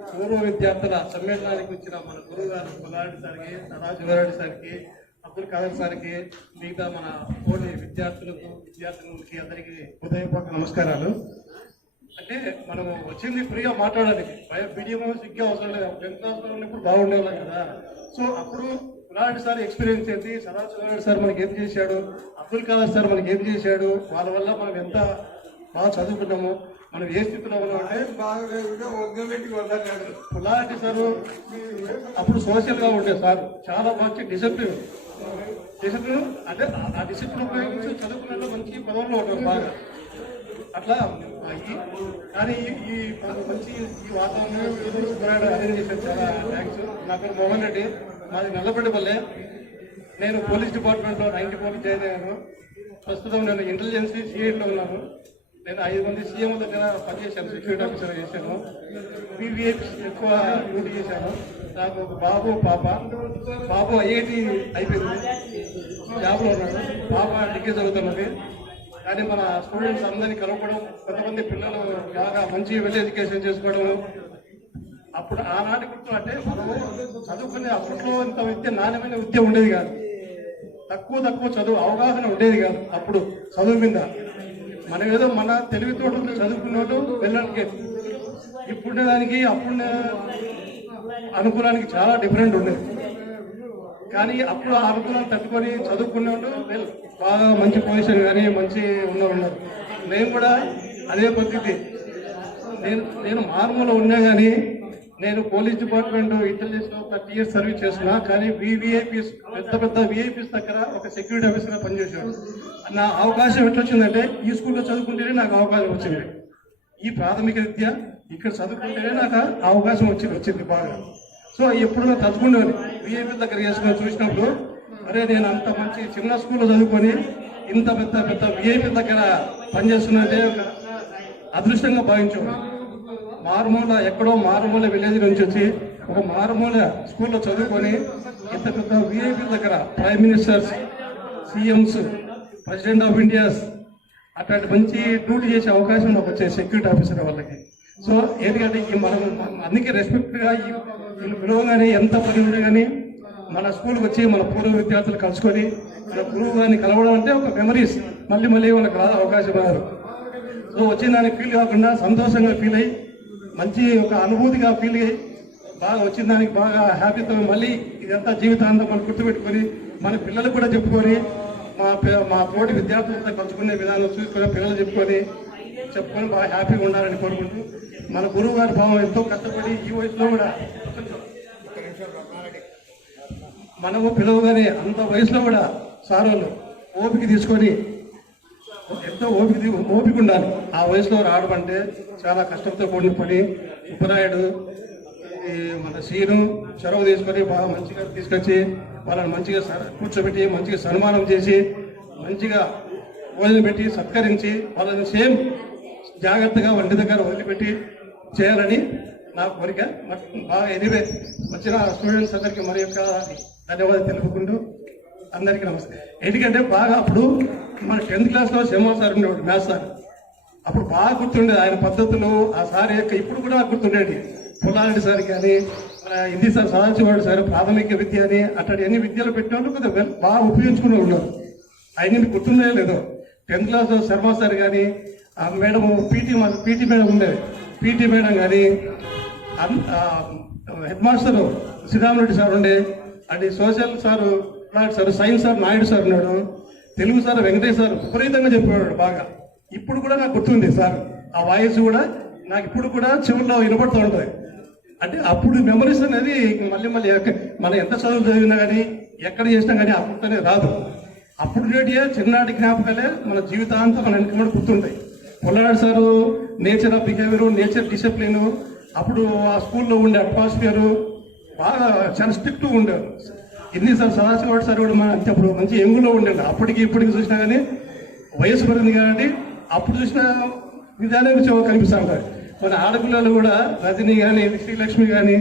పూర్వ విద్యార్థుల సమ్మేళనానికి వచ్చిన మన గురువు గారు పుల్లారెడ్డి సార్కి, సదాశివరెడ్డి సార్కి, అబ్దుల్ ఖాదర్ సార్కి, మిగతా మన తోటి విద్యార్థులకి అందరికీ హృదయపూర్వక నమస్కారాలు. అంటే మనము వచ్చింది ఫ్రీగా మాట్లాడడానికి, మీడియం సిగ్గా అవసరం లేదు. 10th క్లాస్లో ఉన్నప్పుడు బాగుండేవాళ్ళం కదా. సో అప్పుడు పుల్లారెడ్డి సార్ ఎక్స్పీరియన్స్ ఏంటి, సదాశివరెడ్డి సార్ మనకి ఏం చేశాడు, అబ్దుల్ ఖాదర్ సార్ మనకి ఏం చేశాడు, వాళ్ళ వల్ల మనం ఎంత బాగా చదువుకున్నాము, మనం ఏ స్థితిలో ఉన్నాం అంటే పుల్లారెడ్డి సార్ అప్పుడు సోషల్ గా ఉండే సార్, చాలా మంచి డిసిప్లిన్ అంటే ఆ డిసిప్లిన్ ఉపయోగించి చదువుకున్న మంచి పదవుల్లో ఉంటారు బాగా. అట్లా కానీ ఈ మంచి ఈ వాతావరణం అరేంజ్ చేశారు, చాలా థ్యాంక్స్. నా పేరు మోహన్ రెడ్డి, మాది నల్లపల్లి. నేను పోలీస్ డిపార్ట్మెంట్లో 94 జాయిన్ అయ్యాను. ప్రస్తుతం నేను ఇంటెలిజెన్సీ సిఐలో ఉన్నాను. నేను 5 మంది సీఎం దగ్గర పనిచేశాను, సెక్యూరిటీ ఆఫీసర్ చేశాను. పీవీఐపీ ఎక్కువ డ్యూటీ చేశాను. నాకు ఒక బాబు పాప. బాబు ఐఐటి అయిపోయింది, జాబ్లో ఉన్నాడు. పాప డిగ్రీ చదువుతున్నది. కానీ మన స్టూడెంట్స్ అందరినీ కలవడం, కొంతమంది పిల్లలు బాగా మంచి వెల్ ఎడ్యుకేషన్ చేసుకోవడం. అప్పుడు ఆనాటి గుర్తు అంటే మనము చదువుకునే అప్పట్లో ఇంత విద్య, నాణ్యమైన విద్య ఉండేది కాదు. తక్కువ చదువు అవగాహన ఉండేది కాదు అప్పుడు చదువు మీద. మనం ఏదో మన తెలివితోడు చదువుకున్నట్టు వెళ్ళడానికి. ఇప్పుడునే దానికి అప్పుడునే అనుకూలానికి చాలా డిఫరెంట్ ఉండేది. కానీ అప్పుడు ఆ అనుకూలాన్ని తట్టుకొని చదువుకున్నట్టు బాగా మంచి పొజిషన్ కానీ మంచి ఉన్నారు. నేను కూడా అదే పద్ధతి. నేను మారుమూల ఉన్నా కానీ నేను పోలీస్ డిపార్ట్మెంట్ ఇంటెలిజెన్స్ లో 30 years సర్వీస్ చేస్తున్నా. కానీ విఐపీస్, పెద్ద విఐపీస్ దగ్గర ఒక సెక్యూరిటీ ఆఫీసర్గా పనిచేశాను. నా అవకాశం ఎట్లా వచ్చిందంటే ఈ స్కూల్లో చదువుకుంటేనే నాకు అవకాశం వచ్చింది. ఈ ప్రాథమిక విద్య ఇక్కడ చదువుకుంటేనే నాకు అవకాశం వచ్చింది బాగా. సో ఎప్పుడు నేను చదువుకునేవాడిని. విఐపీల దగ్గర చేసుకుని చూసినప్పుడు అరే నేను అంత మంచి చిన్న స్కూల్లో చదువుకొని ఇంత పెద్ద విఐపీల దగ్గర పనిచేస్తున్నట్టే అదృష్టంగా భావించేవాడు. ఎక్కడో మారుమూల విలేజ్ నుంచి వచ్చి ఒక మారుమూల స్కూల్లో చదువుకొని ఇంత పెద్ద విఐపీల దగ్గర prime ministers, CMs, president of India's అట్లాంటి మంచి డ్యూటీ చేసే అవకాశం నాకు వచ్చే సెక్యూరిటీ ఆఫీసర్ వాళ్ళకి. సో ఎందుకంటే మనం అందుకే రెస్పెక్ట్గా వీళ్ళు పిలవగానే ఎంత పని ఉండే కానీ మన స్కూల్కి వచ్చి మన పూర్వ విద్యార్థులు కలుసుకొని మన గురువు గారిని కలవడం అంటే ఒక మెమరీస్ మళ్ళీ వాళ్ళకి రాదు అవకాశం రాదు. సో వచ్చిన దానికి ఫీల్ కాకుండా సంతోషంగా ఫీల్ అయ్యి మంచి ఒక అనుభూతిగా ఫీల్ అయ్యి బాగా వచ్చిన దానికి బాగా హ్యాపీతో మళ్ళీ ఇదంతా జీవితాంతం మనం గుర్తుపెట్టుకొని మన పిల్లలకు కూడా చెప్పుకొని మా తోటి విద్యార్థులతో కలుసుకునే విధానం చూసుకునే పిల్లలు చెప్పుకొని బాగా హ్యాపీగా ఉండాలని కోరుకుంటూ మన గురువు గారి భావం ఎంతో కష్టపడి ఈ వయసులో కూడా మనము పిలవగానే అంత వయసులో కూడా సార్ వాళ్ళు ఓపిక తీసుకొని ఎంతో ఓపిక ఉండాలి. ఆ వయసులో రావడం అంటే చాలా కష్టంతో కూడిన పని. ఉపరాయుడు మన సీను చొరవ తీసుకొని బాగా మంచిగా తీసుకొచ్చి వాళ్ళని మంచిగా కూర్చోబెట్టి మంచిగా సన్మానం చేసి మంచిగా భోజనం పెట్టి సత్కరించి వాళ్ళని సేమ్ జాగ్రత్తగా వంటి దగ్గర వదిలిపెట్టి చేయాలని నా కోరిక. బాగా ఎనివే వచ్చిన స్టూడెంట్స్ అందరికీ మరి యొక్క ధన్యవాదాలు తెలుపుకుంటూ అందరికీ నమస్తే. ఎందుకంటే బాగా అప్పుడు మన 10th క్లాస్లో శ్రీమా సార్ ఉండేవాడు, మ్యాథ్స్ సార్. అప్పుడు బాగా గుర్తుండేది ఆయన పద్ధతులు. ఆ సార్ యొక్క ఇప్పుడు కూడా గుర్తుండేది. పుల్లారెడ్డి సార్ కానీ మన హిందీ సార్, సదాశివరెడ్డి సార్ ప్రాథమిక విద్య అని అట్లాంటి అన్ని విద్యలు పెట్టినప్పుడు కొద్దిగా బాగా ఉపయోగించుకుని ఉన్నారు. ఆయన మీకు గుర్తుండే లేదు. 10th క్లాస్లో శర్మ సార్ కానీ ఆ మేడం పీటీ మేడం ఉండేది, పీటీ మేడం కానీ హెడ్ మాస్టర్ శ్రీరామరెడ్డి సార్ ఉండే, అది social sir sir, science sir Naidu sir ఉన్నాడు, తెలుగు సార్ వెంకటేష్ సార్ విపరీతంగా చెప్పేవాడు బాగా. ఇప్పుడు కూడా నాకు గుర్తుంది సార్. ఆ వాయిస్ కూడా నాకు ఇప్పుడు కూడా చెవుల్లో వినపడుతూ ఉంటుంది. అంటే అప్పుడు మెమరీస్ అనేది మళ్ళీ మనం ఎంత చదువులు చదివినా కానీ ఎక్కడ చేసినా కానీ అప్పుడుతోనే రాదు. అప్పుడు చిన్ననాటి జ్ఞాపకాలే మన జీవితాంతం మన వెనకమని గుర్తుంటాయి. Pulladu sir nature of behaviour, nature discipline, అప్పుడు ఆ స్కూల్లో ఉండే అట్మాస్ఫియరు బాగా చాలా స్ట్రిక్ట్గా ఉండేవారు. ఎన్నిసార్లు సదాశివ సార్ కూడా మన అప్పుడు మంచి ఎంగులో ఉండేది. అప్పటికి ఇప్పటికి చూసినా కానీ వయసు పెరిగింది కాబట్టి అప్పుడు చూసిన విధానం కనిపిస్తూ ఉంటారు. మన ఆడపిల్లలు కూడా రజనీ కానీ శ్రీలక్ష్మి కానీ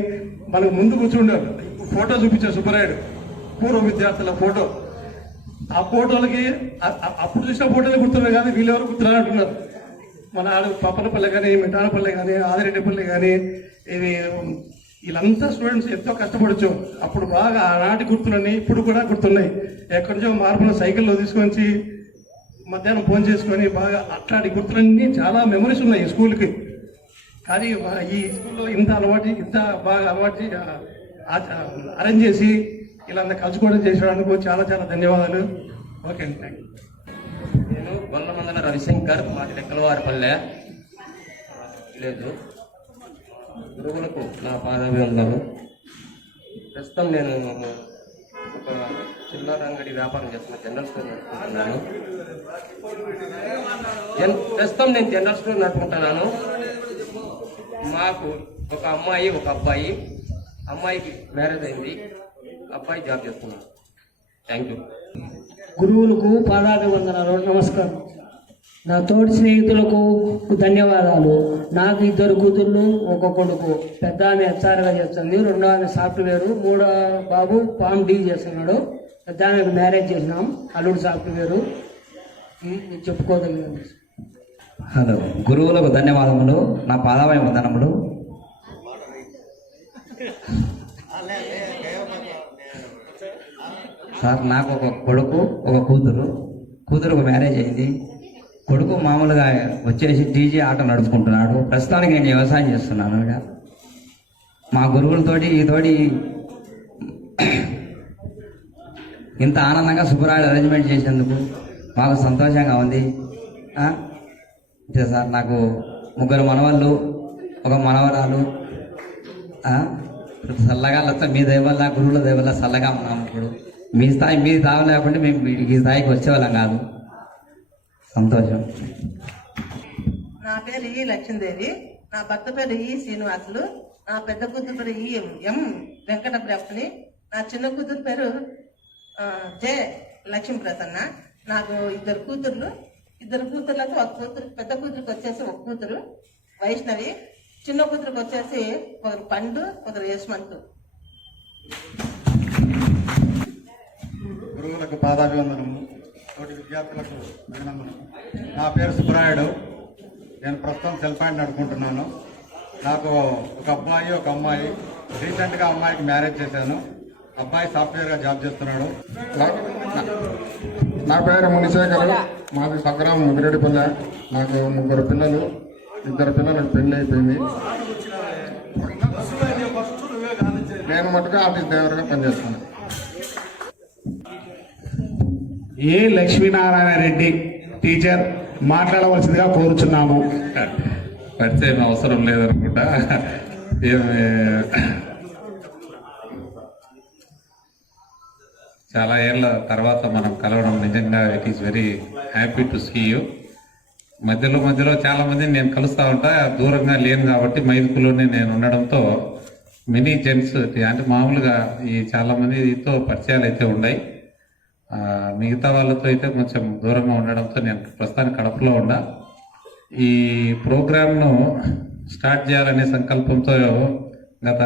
మనకు ముందు కూర్చుండారు. ఫోటో చూపించారు సుబ్బరాయుడు, పూర్వ విద్యార్థుల ఫోటో. ఆ ఫోటోలకి అప్పుడు చూసిన ఫోటోలు గుర్తున్నాయి కానీ వీళ్ళెవరు గుర్తురానంటున్నారు. మన పప్పనపల్లి కానీ, మిఠానపల్లి కానీ, ఆదిరెడ్డిపల్లి కానీ, ఇవి వీళ్ళంతా స్టూడెంట్స్ ఎంతో కష్టపడచ్చు. అప్పుడు బాగా ఆనాటి గుర్తులన్నీ ఇప్పుడు కూడా గుర్తున్నాయి. ఎక్కడి నుంచో మార్పులు సైకిల్లో తీసుకొని మధ్యాహ్నం ఫోన్ చేసుకొని బాగా అట్లాంటి గుర్తులన్నీ చాలా మెమరీస్ ఉన్నాయి ఈ స్కూల్కి. కానీ ఈ స్కూల్లో ఇంత బాగా అలవాటు అరేంజ్ చేసి ఇలా కలుసుకోవడం చేసినందుకు చాలా చాలా ధన్యవాదాలు. ఓకే అండి, థ్యాంక్ యూ. నేను గొల్లమందన రవిశంకర్, మాది లెక్కలవారిపల్లె విలేజ్. గురువులకు నా పాదాభివందనాలు. ప్రస్తుతం నేను ఒక చిల్లర అంగడి వ్యాపారం చేస్తున్నా, జనరల్ స్టోర్ నడుపుకుంటున్నాను. జనరల్ స్టోర్ నడుపుకుంటున్నాను. మాకు ఒక అమ్మాయి, ఒక అబ్బాయి. అమ్మాయికి మ్యారేజ్ అయింది, అబ్బాయి జాబ్ చేస్తున్నాడు. Thank you. గురువులకు పాదాభివందనాలు, నమస్కారం. నా తోటి స్నేహితులకు ధన్యవాదాలు. నాకు 2 కూతుళ్ళు, ఒక కొడుకు. పెద్ద ఆమె హెచ్ఆర్గా చేస్తుంది, రెండో ఆమె సాఫ్ట్వేర్, మూడో బాబు ఫామ్ డీ చేస్తున్నాడు. పెద్ద ఆమెకు మ్యారేజ్ చేసినాం, అల్లుడు సాఫ్ట్వేర్. చెప్పుకోదగిన. హలో, గురువులకు ధన్యవాదములు, నా పాదాభివందనములు. సార్, నాకు ఒక కొడుకు, ఒక కూతురుకు మ్యారేజ్ అయింది. కొడుకు మామూలుగా వచ్చేసి డీజే ఆటో నడుపుకుంటున్నాడు. ప్రస్తుతానికి నేను వ్యవసాయం చేస్తున్నాను. మా గురువులతోటి ఈతోటి ఇంత ఆనందంగా శుభ్రాలు అరేంజ్మెంట్ చేసేందుకు మాకు సంతోషంగా ఉంది. అంతే సార్, నాకు 3 మనవళ్ళు, ఒక మనవరాలు. చల్లగా మీ దయవల్ల, గురువుల దయవల్ల చల్లగా ఉన్నాము. ఇప్పుడు మీ స్థాయి మీది తాగలేకపోతే మేము ఈ స్థాయికి వచ్చేవాళ్ళం కాదు. సంతోషం. నా పేరు ఈ లక్ష్మీదేవి, నా భర్త పేరు ఈ శ్రీనివాసులు, నా పెద్ద కూతురు పేరు ఈ ఎం వెంకట బ్రహ్మని, నా చిన్న కూతురు పేరు జె లక్ష్మీ ప్రసన్న. నాకు 2 కూతుర్లు. 2 కూతుర్లకు ఒక కూతురు, పెద్ద కూతురికి వచ్చేసి ఒక కూతురు వైష్ణవి, చిన్న కూతురికి వచ్చేసి ఒకరు పండు, ఒకరు యశ్వంతు. గురువులకు పాదాభివందనము, తోటి విద్యార్థులకు అభినందనము. నా పేరు సుబ్బరాయుడు. నేను ప్రస్తుతం సెల్ పాయింట్ నడుపుకుంటున్నాను. నాకు ఒక అబ్బాయి, ఒక అమ్మాయి. రీసెంట్గా అమ్మాయికి మ్యారేజ్ చేశాను. అబ్బాయి సాఫ్ట్వేర్గా జాబ్ చేస్తున్నాడు. నా పేరు మునిశేఖర్, మాది సంగ్రామం ముదిరెడ్డిపల్లె. నాకు 3 పిల్లలు, 2 పిల్లలకు పెళ్లి అయిపోయింది. నేను మటుగా ఆఫీస్ డ్రైవర్గా పనిచేస్తున్నాను. ఏ లక్ష్మీనారాయణ రెడ్డి టీచర్ మాట్లాడవలసిందిగా కోరుచున్నాము. పరిచయం అవసరం లేదనుకుంటా. చాలా ఏళ్ళ తర్వాత మనం కలవడం నిజంగా it is very happy to see you. మధ్యలో చాలా మందిని నేను కలుస్తూ ఉంటా, దూరంగా లేను కాబట్టి మైదుకులోనే నేను ఉండడంతో మినీ జెంట్స్ అంటే మామూలుగా ఈ చాలా మందితో పరిచయాలు అయితే ఉన్నాయి. మిగతా వాళ్ళతో అయితే కొంచెం దూరంగా ఉండడంతో నేను ప్రస్తుతానికి కడపలో ఉన్నా. ఈ ప్రోగ్రామ్ను స్టార్ట్ చేయాలనే సంకల్పంతో గత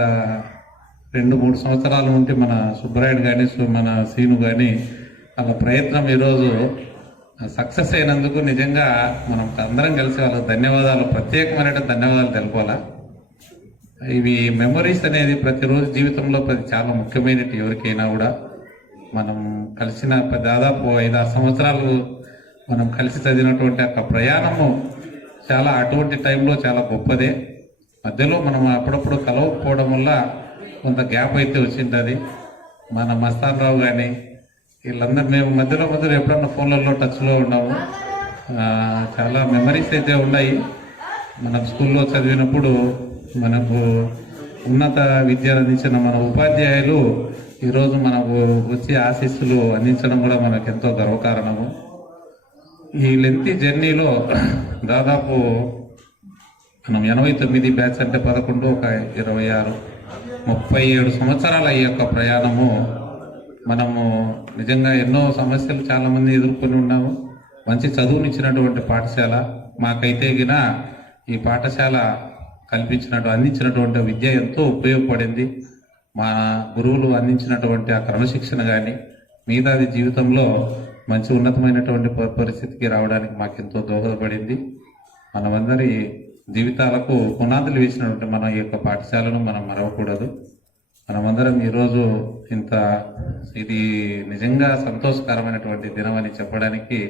2-3 సంవత్సరాల నుండి మన సుబ్బరాయుడు కానీ మన సీను కానీ వాళ్ళ ప్రయత్నం ఈరోజు సక్సెస్ అయినందుకు నిజంగా మనం అందరం కలిసి వాళ్ళకి ధన్యవాదాలు, ప్రత్యేకమైన ధన్యవాదాలు తెలుపాలా. ఇవి మెమరీస్ అనేది ప్రతిరోజు జీవితంలో చాలా ముఖ్యమైనది. ఎవరికైనా కూడా మనం కలిసిన దాదాపు 5-6 సంవత్సరాలు మనం కలిసి చదివినటువంటి ఒక ప్రయాణము చాలా అటువంటి టైంలో చాలా గొప్పదే. మధ్యలో మనం అప్పుడప్పుడు కలవకపోవడం వల్ల కొంత గ్యాప్ అయితే వచ్చింటుంది. మన మస్తాన్ రావు కానీ వీళ్ళందరూ మేము మధ్యలో ఎప్పుడన్నా ఫోన్లలో టచ్లో ఉన్నాము. చాలా మెమరీస్ అయితే ఉన్నాయి. మనం స్కూల్లో చదివినప్పుడు మనకు ఉన్నత విద్యను అందించిన మన ఉపాధ్యాయులు ఈరోజు మనకు వచ్చి ఆశీస్సులు అందించడం కూడా మనకు ఎంతో గర్వకారణము. ఈ లెంతీ జర్నీలో దాదాపు మనం 89 బ్యాచ్ అంటే 11 ఒక 26 37 సంవత్సరాల ఈ యొక్క ప్రయాణము మనము నిజంగా ఎన్నో సమస్యలు చాలా మంది ఎదుర్కొని ఉన్నాము. మంచి చదువునిచ్చినటువంటి పాఠశాల మాకైతే గిన ఈ పాఠశాల అందించినటువంటి విద్య ఎంతో ఉపయోగపడింది. మా గురువులు అందించినటువంటి ఆ క్రమశిక్షణ కానీ మిగతాది జీవితంలో మంచి ఉన్నతమైనటువంటి పరిస్థితికి రావడానికి మాకెంతో దోహదపడింది. మనమందరి జీవితాలకు పునాదులు వేసినటువంటి మన ఈ యొక్క పాఠశాలను మనం మరవకూడదు. మనమందరం ఈరోజు ఇది నిజంగా సంతోషకరమైనటువంటి దినం అని చెప్పడానికి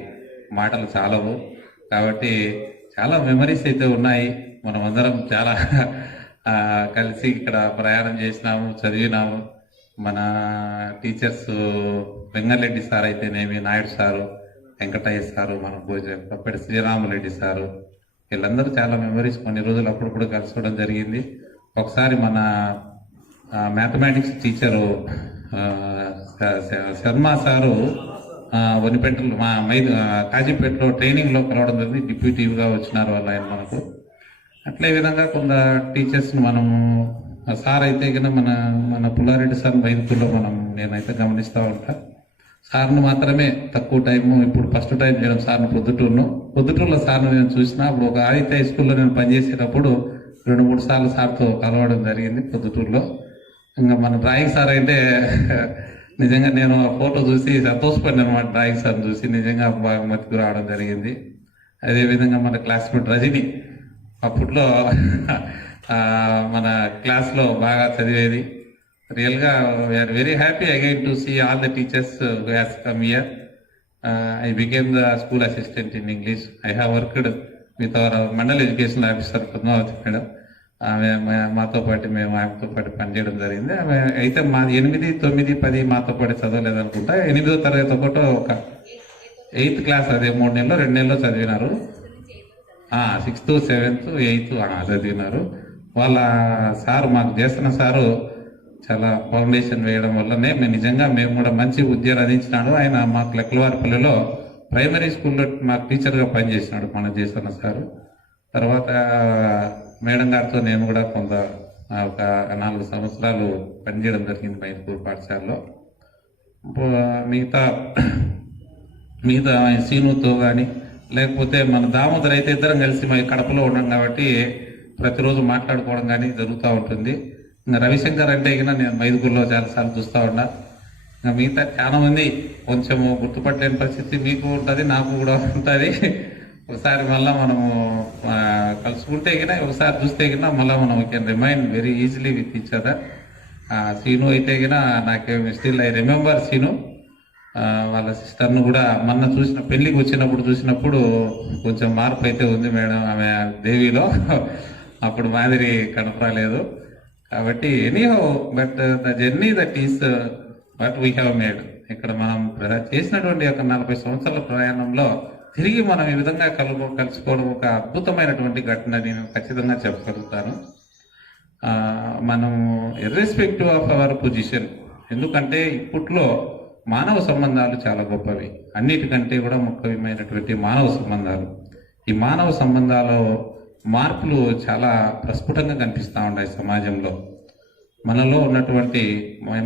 మాటలు చాలవు. కాబట్టి చాలా మెమరీస్ అయితే ఉన్నాయి. మనమందరం చాలా కలిసి ఇక్కడ ప్రయాణం చేసినాము, చదివినాము. మన టీచర్స్ వెంగళరెడ్డి సార్ అయితేనేమి, నాయుడు సారు, వెంకటయ్య సారు, మన పప్పెడి శ్రీరామరెడ్డి సారు, వీళ్ళందరూ చాలా మెమరీస్ కొన్ని రోజులు అప్పుడప్పుడు కలుసుకోవడం జరిగింది. ఒకసారి మన మ్యాథమెటిక్స్ టీచరు శర్మ సారు వనిపెంటలో కాజీపేటలో ట్రైనింగ్లో కలవడం జరిగింది. డిప్యూటీవ్గా వచ్చినారు వాళ్ళు ఆయన మనకు. అట్లే విధంగా కొంత టీచర్స్ని మనము సార్ అయితే కన్నా మన పుల్లారెడ్డి సార్ మైదుకుల్లో నేనైతే గమనిస్తూ ఉంటా. సార్ను మాత్రమే తక్కువ టైము, ఇప్పుడు ఫస్ట్ టైం చేయడం సార్ను పొద్దుటూరులో సార్ను నేను చూసిన. అప్పుడు ఒక ఆదిత్య హై స్కూల్లో నేను పనిచేసేటప్పుడు 2-3 సార్లు సార్తో కలవడం జరిగింది పొద్దుటూరులో. ఇంకా మన డ్రాయింగ్ సార్ అంటే నిజంగా నేను ఆ ఫోటో చూసి సంతోషపడిన అనమాట. డ్రాయింగ్ సార్ చూసి నిజంగా బాగా మతికి రావడం జరిగింది. అదేవిధంగా మన క్లాస్మేట్ రజని అప్పట్లో మన క్లాస్లో బాగా చదివేది. రియల్గా we are very happy again to see all the teachers who has come here. I became the school assistant in English. I have worked with our mandal education officer Padmavati madam. ఆమె ఆమెతో పాటు పనిచేయడం జరిగింది. ఆమె అయితే 8, 9, 10 మాతో పాటు చదవలేదనుకుంటా. 8వ తరగతి ఒకటో ఒక 8th క్లాస్, అదే 3 నెలలో 2 నెలల్లో చదివినారు. 6th, 7th, 8th చదివినారు. వాళ్ళ సారు మాకు చేస్తున్న సారు చాలా ఫౌండేషన్ వేయడం వల్లనే మేము కూడా మంచి ఉద్యోగం అందించినాడు. ఆయన మాకు లెక్కలవారిపల్లిలో ప్రైమరీ స్కూల్లో మాకు టీచర్గా పనిచేసినాడు మన చేస్తున్న సారు. తర్వాత మేడం గారితో నేను కూడా కొంత ఒక 4 సంవత్సరాలు పనిచేయడం జరిగింది మైదుకూరు పాఠశాలలో. మిగతా సీనుతో కానీ లేకపోతే మన దామోదర్ అయితే ఇద్దరం కలిసి మా కడపలో ఉన్నాం కాబట్టి ప్రతిరోజు మాట్లాడుకోవడం కానీ జరుగుతూ ఉంటుంది. ఇంకా రవిశంకర్ అంటే ఇక నేను మైదుకూరులో చాలాసార్లు చూస్తూ ఉన్నా. ఇంకా మిగతా చాలా మంది కొంచెము గుర్తుపట్టలేని పరిస్థితి మీకు ఉంటుంది, నాకు కూడా ఉంటుంది. ఒకసారి మళ్ళీ మనము కలుసుకుంటే కినా ఒకసారి చూస్తే కినా మళ్ళీ మనం can remind very easily with each other. సీను అయితే కినా నాకేం స్టిల్ ఐ రిమెంబర్ సీను. వాళ్ళ సిస్టర్ను కూడా మొన్న పెళ్లికి చూసినప్పుడు కొంచెం మార్పు అయితే ఉంది మేడం. ఆమె దేవిలో అప్పుడు మాదిరి కనపరాలేదు. కాబట్టి anyhow but the journey that is what we have made. ఇక్కడ మనం చేసినటువంటి ఒక 40 సంవత్సరాల ప్రయాణంలో తిరిగి మనం ఈ విధంగా కలుసుకోవడం ఒక అద్భుతమైనటువంటి ఘటన నేను ఖచ్చితంగా చెప్పగలుగుతాను. మనం ఇర్రెస్పెక్టివ్ ఆఫ్ అవర్ పొజిషన్, ఎందుకంటే ఇప్పట్లో మానవ సంబంధాలు చాలా గొప్పవి. అన్నిటికంటే కూడా ముఖ్యమైనటువంటి మానవ సంబంధాలు. ఈ మానవ సంబంధాలు మార్పులు చాలా ప్రస్ఫుటంగా కనిపిస్తూ ఉన్నాయి సమాజంలో. మనలో ఉన్నటువంటి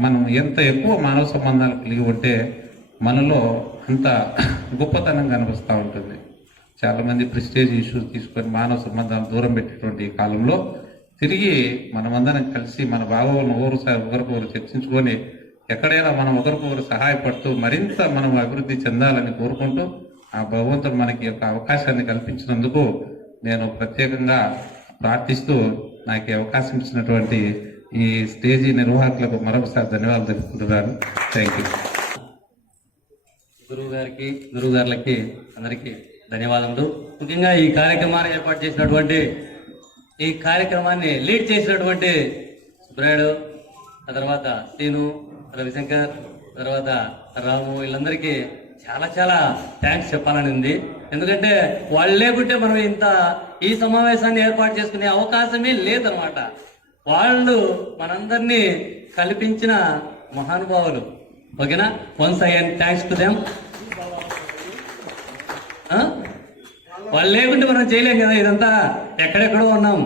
మనం ఎంత ఎక్కువ మానవ సంబంధాలు కలిగి ఉంటే మనలో అంత గొప్పతనం కనిపిస్తూ ఉంటుంది. చాలామంది ప్రెస్టేజ్ ఇష్యూస్ తీసుకొని మానవ సంబంధాలు దూరం పెట్టేటువంటి ఈ కాలంలో తిరిగి మనమందరం కలిసి మన భావాలను ఒకరికొకరు చర్చించుకొని ఎక్కడైనా మనం ఒకరికొకరు సహాయపడుతూ మరింత మనం అభివృద్ధి చెందాలని కోరుకుంటూ ఆ భగవంతుడు మనకి యొక్క అవకాశాన్ని కల్పించినందుకు నేను ప్రత్యేకంగా ప్రార్థిస్తూ నాకు అవకాశం ఇచ్చినటువంటి ఈ స్టేజీ నిర్వాహకులకు మరొకసారి ధన్యవాదాలు తెలుపుకుంటున్నాను. Thank you. గురువుగారులకి అందరికీ ధన్యవాదములు. ముఖ్యంగా ఈ కార్యక్రమాన్ని ఏర్పాటు చేసినటువంటి ఈ కార్యక్రమాన్ని లీడ్ చేసినటువంటి సుబ్రాయుడు, ఆ తర్వాత శ్రీను, రవిశంకర్, తర్వాత రాము, వీళ్ళందరికీ చాలా చాలా థ్యాంక్స్ చెప్పాలని ఉంది. ఎందుకంటే వాళ్ళు లేకుంటే మనం ఈ సమావేశాన్ని ఏర్పాటు చేసుకునే అవకాశమే లేదనమాట. వాళ్ళు మనందరినీ కల్పించిన మహానుభావులు. ఓకేనా? Once again thanks to them. వాళ్ళు లేకుంటే మనం చేయలేం కదా. ఇదంతా ఎక్కడెక్కడో ఉన్నాం,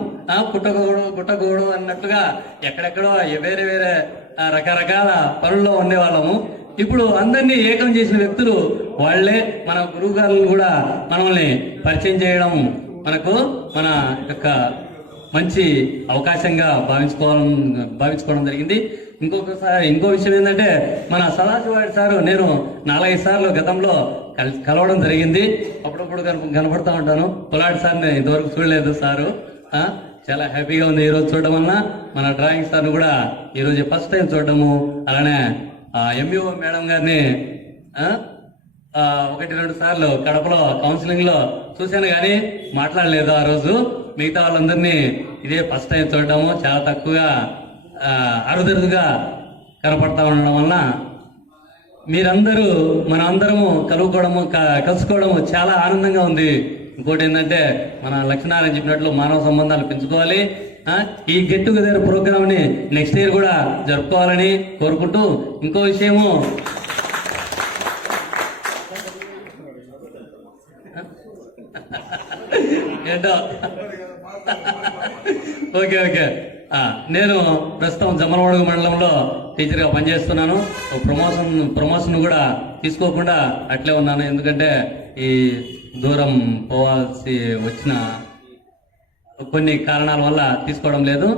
పుట్టగోడు అన్నట్టుగా ఎక్కడెక్కడో వేరే వేరే రకరకాల పనుల్లో ఉండేవాళ్ళము. ఇప్పుడు అందరినీ ఏకం చేసిన వ్యక్తులు వాళ్లే. మన గురువు గారులను కూడా మనల్ని పరిచయం చేయడం మనకు మన యొక్క మంచి అవకాశంగా భావించుకోవడం జరిగింది. ఇంకో విషయం ఏంటంటే, మన సదాశివాడి సారు నేను 4-5 సార్లు గతంలో కలవడం జరిగింది. అప్పుడప్పుడు కనపడతా ఉంటాను. పొలాడి సార్ని ఇంతవరకు చూడలేదు సారు. చాలా హ్యాపీగా ఉంది ఈరోజు చూడడం వలన. మన డ్రాయింగ్ సార్ను కూడా ఈరోజు ఫస్ట్ టైం చూడడము, అలానే ఎంఈఓ మేడం గారిని 1-2 సార్లు కడపలో కౌన్సిలింగ్ లో చూశాను కానీ మాట్లాడలేదు ఆ రోజు. మిగతా వాళ్ళందరినీ ఇదే ఫస్ట్ టైం చూడడము, చాలా తక్కువగా అరుదరుదుగా కనపడతా ఉండడం వలన మీరందరూ మన అందరము కలుసుకోవడము చాలా ఆనందంగా ఉంది. ఇంకోటి ఏంటంటే, మన లక్ష్మీనారాయణ చెప్పినట్లు మానవ సంబంధాలు పెంచుకోవాలి. ఈ గెట్ టుగెదర్ ప్రోగ్రామ్ ని నెక్స్ట్ ఇయర్ కూడా జరుపుకోవాలని కోరుకుంటూ, ఇంకో విషయము ఏంటో ఓకే నేను ప్రస్తుతం జమ్మలమడుగు మండలంలో టీచర్గా పనిచేస్తున్నాను. ప్రమోషన్ కూడా తీసుకోకుండా అట్లే ఉన్నాను. ఎందుకంటే ఈ దూరం పోవాల్సి వచ్చిన కొన్ని కారణాల వల్ల తీసుకోవడం లేదు.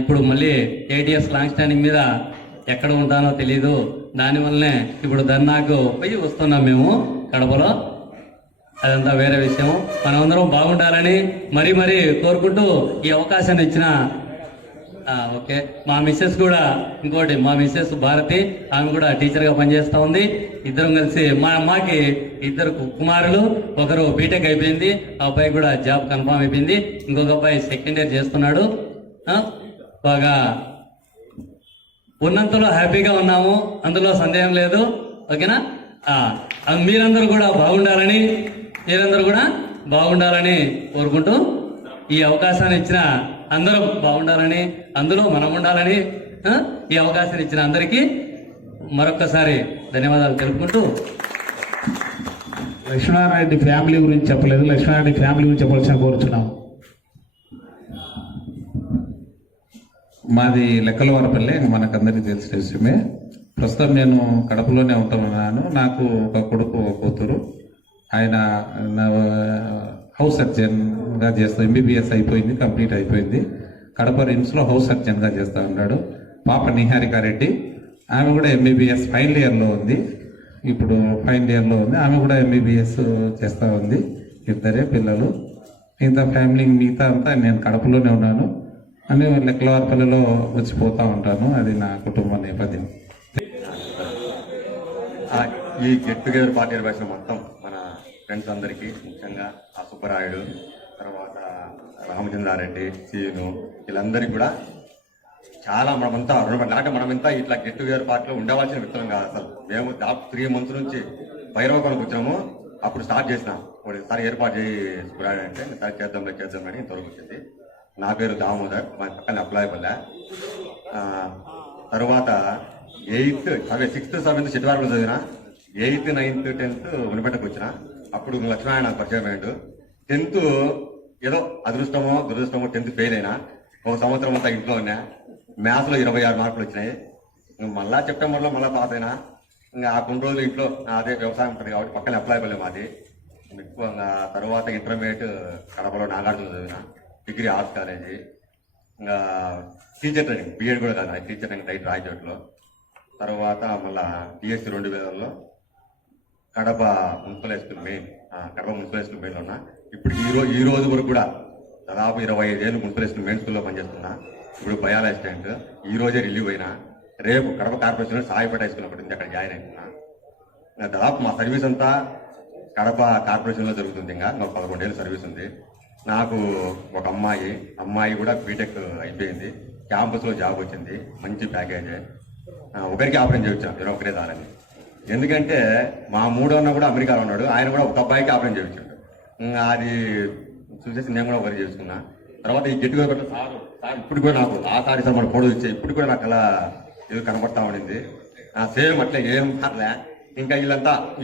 ఇప్పుడు మళ్ళీ ఏటీఎస్ లాంగ్ స్టాండింగ్ మీద ఎక్కడ ఉంటానో తెలీదు. దానివల్లనే ఇప్పుడు ధర్నాకు పోయి వస్తున్నాం మేము కడపలో. అదంతా వేరే విషయం. మనమందరం బాగుండాలని మరీ కోరుకుంటూ ఈ అవకాశాన్ని ఇచ్చిన ఓకే మా మిస్సెస్ కూడా, ఇంకోటి మా మిస్సెస్ భారతి, ఆమె కూడా టీచర్గా పనిచేస్తూ ఉంది. ఇద్దరం కలిసి మాకి 2 కుమారులు. ఒకరు బీటెక్ అయిపోయింది, ఆ అబ్బాయి కూడా జాబ్ కన్ఫర్మ్ అయిపోయింది. ఇంకొక అబ్బాయి సెకండ్ ఇయర్ చేస్తున్నాడు. బాగా ఉన్నంతలో హ్యాపీగా ఉన్నాము, అందులో సందేహం లేదు. ఓకేనా? మీరందరూ కూడా బాగుండాలని కోరుకుంటూ, ఈ అవకాశాన్ని ఇచ్చిన అందరం బాగుండాలని, అందులో మనం ఉండాలని ఈ అవకాశాన్ని ఇచ్చిన అందరికీ మరొక్కసారి ధన్యవాదాలు తెలుపుకుంటూ, లక్ష్మీనారాయణ ఫ్యామిలీ గురించి చెప్పలేదు. లక్ష్మీనారాయణ ఫ్యామిలీ గురించి చెప్పాల్సిన కోరుచున్నాం. మాది లెక్కలవారపల్లె, మనకందరికీ తెలిసిన విషయమే. ప్రస్తుతం నేను కడపలోనే ఉంటున్నాను. నాకు ఒక కొడుకు, ఒక కూతురు. ఆయన హౌస్ సర్జన్గా చేస్తా, ఎంబీబీఎస్ అయిపోయింది, కంప్లీట్ అయిపోయింది. కడప రిమ్స్లో హౌస్ సర్జన్గా చేస్తూ ఉన్నాడు. పాప నిహారికారెడ్డి, ఆమె కూడా ఎంబీబీఎస్ ఫైనల్ ఇయర్లో ఉంది. ఆమె కూడా ఎంబీబీఎస్ చేస్తూ ఉంది. 2 పిల్లలు. ఇంత ఫ్యామిలీ మిగతా అంతా నేను కడపలోనే ఉన్నాను. అని లెక్కలవారపల్లిలో వచ్చిపోతూ ఉంటాను. అది నా కుటుంబ నేపథ్యం. ఈ గెట్ టుగెదర్ పార్టీ నిర్వహించిన మొత్తం మన ఫ్రెండ్స్ అందరికీ, ముఖ్యంగా ఆ సుబ్బరాయుడు, తర్వాత రామచంద్రారెడ్డి, సీను, వీళ్ళందరికీ కూడా చాలా మనమంతా అంటే మనమంతా ఇట్లా గెట్ టుగెదర్ పార్టీలో ఉండవలసిన వ్యక్తులం కాదు అసలు. మేము దాదాపు 3 months నుంచి భైరవకొండకు వచ్చాము. అప్పుడు స్టార్ట్ చేసినాం, ఒకసారి ఏర్పాటు చేయి సుబ్బరాయుడు అంటే సరే చేద్దామని ఇంతవరకు వచ్చింది. నా పేరు దామోదర్, మా పక్కన అప్లాయపల్లె. తర్వాత 8th 6th 7th శనివారంలో చదివిన, 8th 9th 10th ఉనిపెట్టకు వచ్చిన. అప్పుడు లక్ష్మీనారాయణ నాకు పరిచయం అయ్యాడు. 10th ఏదో అదృష్టమో దురదృష్టమో 10th ఫెయిల్ అయినా. 1 సంవత్సరం అంతా ఇంట్లో ఉన్నా. మ్యాథ్స్లో 26 మార్కులు వచ్చినాయి. మళ్ళా సెప్టెంబర్లో మళ్ళీ పాస్ అయినా. ఇంకా ఆ కొన్ని రోజులు ఇంట్లో అదే వ్యవసాయం ఉంటుంది కాబట్టి పక్కన అప్లాయపల్లె మాది. ఎక్కువగా తర్వాత ఇంటర్మీడియట్ కడపలో నాగార్జున చదివిన, డిగ్రీ ఆర్ట్స్ కాలేజీ. ఇంకా టీచర్ ట్రైనింగ్, బీఎడ్ కూడా కాదు, టీచర్ ట్రైనింగ్ రైట్ రాయచోట్లో. తర్వాత మళ్ళా డిఎస్సి 2000లో కడప మున్సిపల్ హై స్కూల్ మెయిన్లో ఉన్నా. ఇప్పుడు ఈ రోజు వరకు కూడా దాదాపు 25 ఏళ్ళు మున్సిపల్ హై స్కూల్ మెయిన్ స్కూల్లో పనిచేస్తున్నా. ఇప్పుడు బయాల అసిస్టెంట్. ఈ రోజే రిలీవ్ అయినా. రేపు కడప కార్పొరేషన్లో సాయిపేట హై స్కూల్ ఒకటి ఉంది, అక్కడ జాయిన్ అవుతున్నా. దాదాపు మా సర్వీస్ అంతా కడప కార్పొరేషన్లో జరుగుతుంది. ఇంకా 11 ఏళ్ళు సర్వీస్ ఉంది. నాకు ఒక అమ్మాయి కూడా బీటెక్ అయిపోయింది, క్యాంపస్లో జాబ్ వచ్చింది, మంచి ప్యాకేజీ. ఒకరికి ఆపరేషన్ చేయించాను, ఒకరే దాని. ఎందుకంటే మా 3వ అన్న కూడా అమెరికాలో ఉన్నాడు, ఆయన కూడా ఒక అబ్బాయికి ఆపరేషన్ చేయించాడు. అది చూసేసి నేను కూడా ఒకరికి చేసుకున్నా. తర్వాత ఈ గెట్టుగా పెట్టిన సార్ ఇప్పుడు కూడా నాకు ఆ సారి సార్ మన ఫోటో ఇచ్చే ఇప్పుడు కూడా నాకు అలా ఏదో కనపడతా ఉండింది. సేమ్ అట్లా ఏం మాట్లే ఇంకా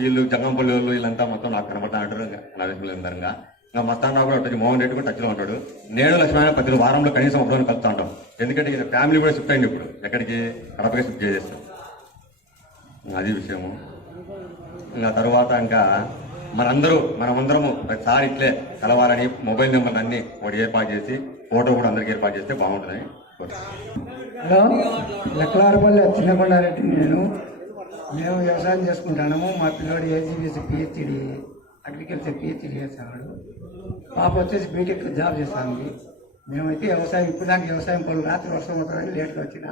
వీళ్ళు జంగంపల్లి వాళ్ళు వీళ్ళంతా మొత్తం నాకు కనబడతా అంటారు నరేశ్వరంగా. ఇంకా మస్తాన్ రావు కూడా మోహన్ రెడ్డి కూడా టచ్లో ఉంటాడు. నేను లక్ష్మణ ప్రతి వారంలో కనీసం ఒక రోజు కలుపుతా ఉంటాం. ఎందుకంటే ఈయన ఫ్యామిలీ కూడా షిఫ్ట్ అయింది, ఇప్పుడు ఎక్కడికి కడపకి షిఫ్ట్ చేసేస్తాం. అది విషయము. ఇంకా తర్వాత ఇంకా మనమందరము ప్రతిసారి ఇట్లే కలవాలని మొబైల్ నెంబర్లు అన్ని ఒకటి ఏర్పాటు చేసి ఫోటో కూడా అందరికి ఏర్పాటు చేస్తే బాగుంటుంది. హలో, లెక్కలారపల్లి చిన్నకొండారెడ్డి. మేము వ్యవసాయం చేసుకుంటున్నాము. మా పిల్లవాడు ఏజీబీసీ పిహెచ్డి అగ్రికల్చర్ పిహెచ్డి చేసేవాడు. పాప వచ్చేసి బీటెక్ జాబ్ చేస్తాను. మేమైతే వ్యవసాయం ఇప్పుడు దాకా వ్యవసాయం పనులు రాత్రి వర్షం అవుతామని లేట్గా వచ్చిన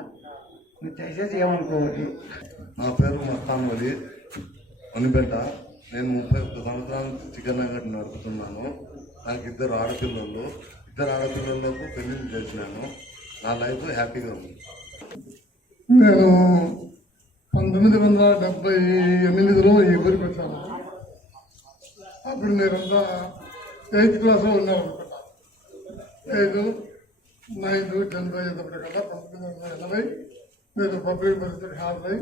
మీరు దయచేసి ఏమనుకోవద్దు. నా పేరు మస్తాన్ వలి, వనిపేట. నేను 31 సంవత్సరాల నుంచి చికెన్ అంగడి నడుపుతున్నాను. నాకు 2 ఆడపిల్లలు. 2 ఆడపిల్లలకు పెళ్లిళ్ళు చేసినాను. నా లైఫ్ హ్యాపీగా ఉంది. నేను 1978లో ఈ ఊరికి వచ్చాను. అప్పుడు మీరంతా 8th క్లాస్లో ఉన్నారు అనుకుంటా. 8, 9, 10 అయ్యేటప్పుడు కదా 1980 మీరు పబ్లిక్ పరిస్థితికి హాజరై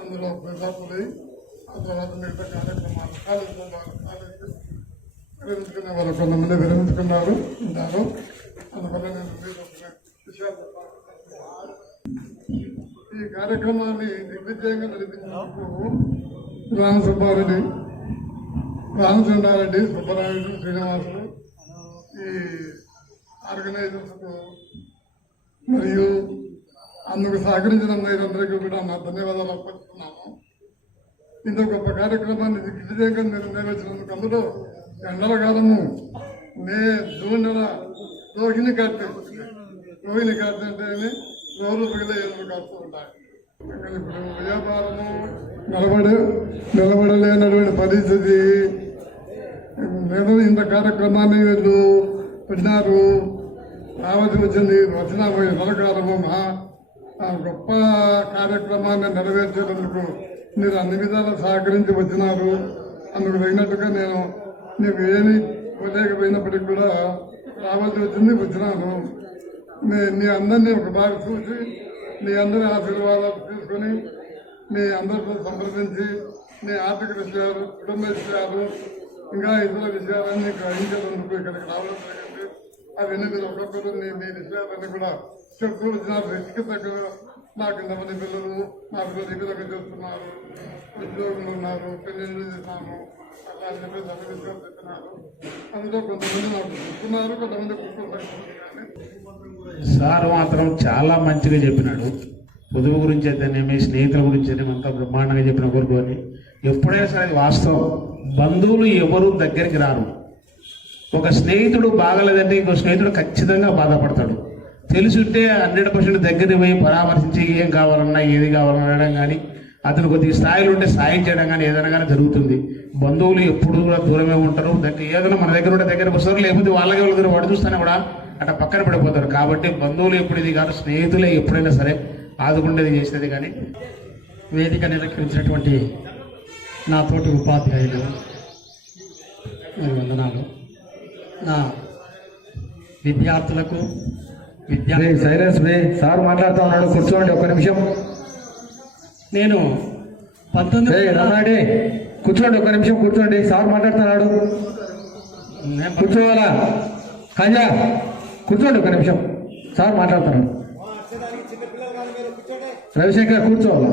అందులో ప్రజాపులై ఆ తర్వాత మిగతా కార్యక్రమాలు కాలేజీలో విరమించుకునే వాళ్ళు కొంతమంది విరమించుకున్నారు. అందువల్ల నేను విషయాలు ఈ కార్యక్రమాన్ని దిగ్విజయంగా నడిపించినందుకు రామచంద్రారెడ్డి, సుబ్బరాయుడు, శ్రీనివాసులు, ఈ ఆర్గనైజర్స్కు మరియు అందుకు సహకరించిన మీరందరికీ కూడా నా ధన్యవాదాలు అర్పిస్తున్నాను. ఇంత గొప్ప కార్యక్రమాన్ని దిగ్విజయంగా నిర్వహించినందుకు అందులో ఎండల కాలము జూన్ నెల రోహిణి కార్తె అంటే రోజు మిగిలిన ఎదురు కాస్తూ ఉంటాయి. ఇప్పుడు వ్యాపారము నిలబడలేనటువంటి పరిస్థితి. నేను ఇంత కార్యక్రమాన్ని వీళ్ళు పెట్టినారు, రావాల్సి వచ్చింది. వచ్చిన నరకాలము గొప్ప కార్యక్రమాన్ని నెరవేర్చేందుకు మీరు అన్ని విధాలా సహకరించి వచ్చినారు. అందుకు తగినట్టుగా నేను మీకు ఏమి పోలేకపోయినప్పటికీ కూడా రావాల్సి వచ్చినాను. మీ అందరినీ ఒకసారి చూసి మీ అందరి ఆశీర్వాదాలు తీసుకొని మీ అందరితో సంప్రదించి మీ ఆర్థిక విషయాలు, కుటుంబ విషయాలు, ఇంకా ఇతర విషయాలన్నీ గ్రహించేందుకు ఇక్కడికి రావడం జరిగింది. అవన్నీ మీరు ఒక్కొక్కరు మీ విషయాలన్నీ కూడా చెప్తూ వచ్చినారు. వ్యక్తిగతంగా నాకు ఇంతమంది పిల్లలు, నా పిల్లలు ఈ విధంగా చేస్తున్నారు, ఉద్యోగులు ఉన్నారు, పెళ్లిళ్ళు చేస్తున్నాను అట్లా అని చెప్పేసి అన్ని విషయాలు చెప్తున్నారు. అందులో కొంతమంది నాకు చెప్తున్నారు, కొంతమంది కూర్చున్నారు. సార్ మాత్రం చాలా మంచిగా చెప్పినాడు. పొదుపు గురించి అయితేనేమి, స్నేహితుల గురించి అయితేనేమి అంతా బ్రహ్మాండంగా చెప్పిన కోరుకొని. ఎప్పుడైనా సరే అది వాస్తవం. బంధువులు ఎవరు దగ్గరికి రారు. ఒక స్నేహితుడు బాగలేదంటే ఇంకో స్నేహితుడు ఖచ్చితంగా బాధపడతాడు. తెలుసుంటే 100% దగ్గరికి పోయి పరామర్శించి ఏం కావాలన్నా ఏది కావాలన్నా అనడం కానీ, అతను కొద్దిగా స్థాయిలో ఉంటే సాయం చేయడం కానీ ఏదైనా కానీ జరుగుతుంది. బంధువులు ఎప్పుడు కూడా దూరమే ఉంటారు. దానికి ఏదైనా మన దగ్గర ఉంటే దగ్గరకు వస్తారు, లేకపోతే వాళ్ళకి వాళ్ళ దగ్గర వాడు చూస్తానే కూడా అట్లా పక్కన పడిపోతారు. కాబట్టి బంధువులు ఎప్పుడు ఇది కాదు, స్నేహితులే ఎప్పుడైనా సరే ఆదుకుండేది చేసేది. కానీ వేదిక నిర్వహించినటువంటి నా తోటి ఉపాధ్యాయులు వందనాలు. నా విద్యార్థులకు సైలెన్స్ సార్ మాట్లాడుతూ ఉన్నాడు, కూర్చోండి ఒక్క నిమిషం. నేను 19 కూర్చోండి ఒక్క నిమిషం, కూర్చోండి. సార్ మాట్లాడుతున్నాడు, కూర్చోవాలా? కాజా కూర్చోండి ఒక్క నిమిషం, సార్ మాట్లాడుతున్నాడు. రవిశంకర్ కూర్చోవాలా?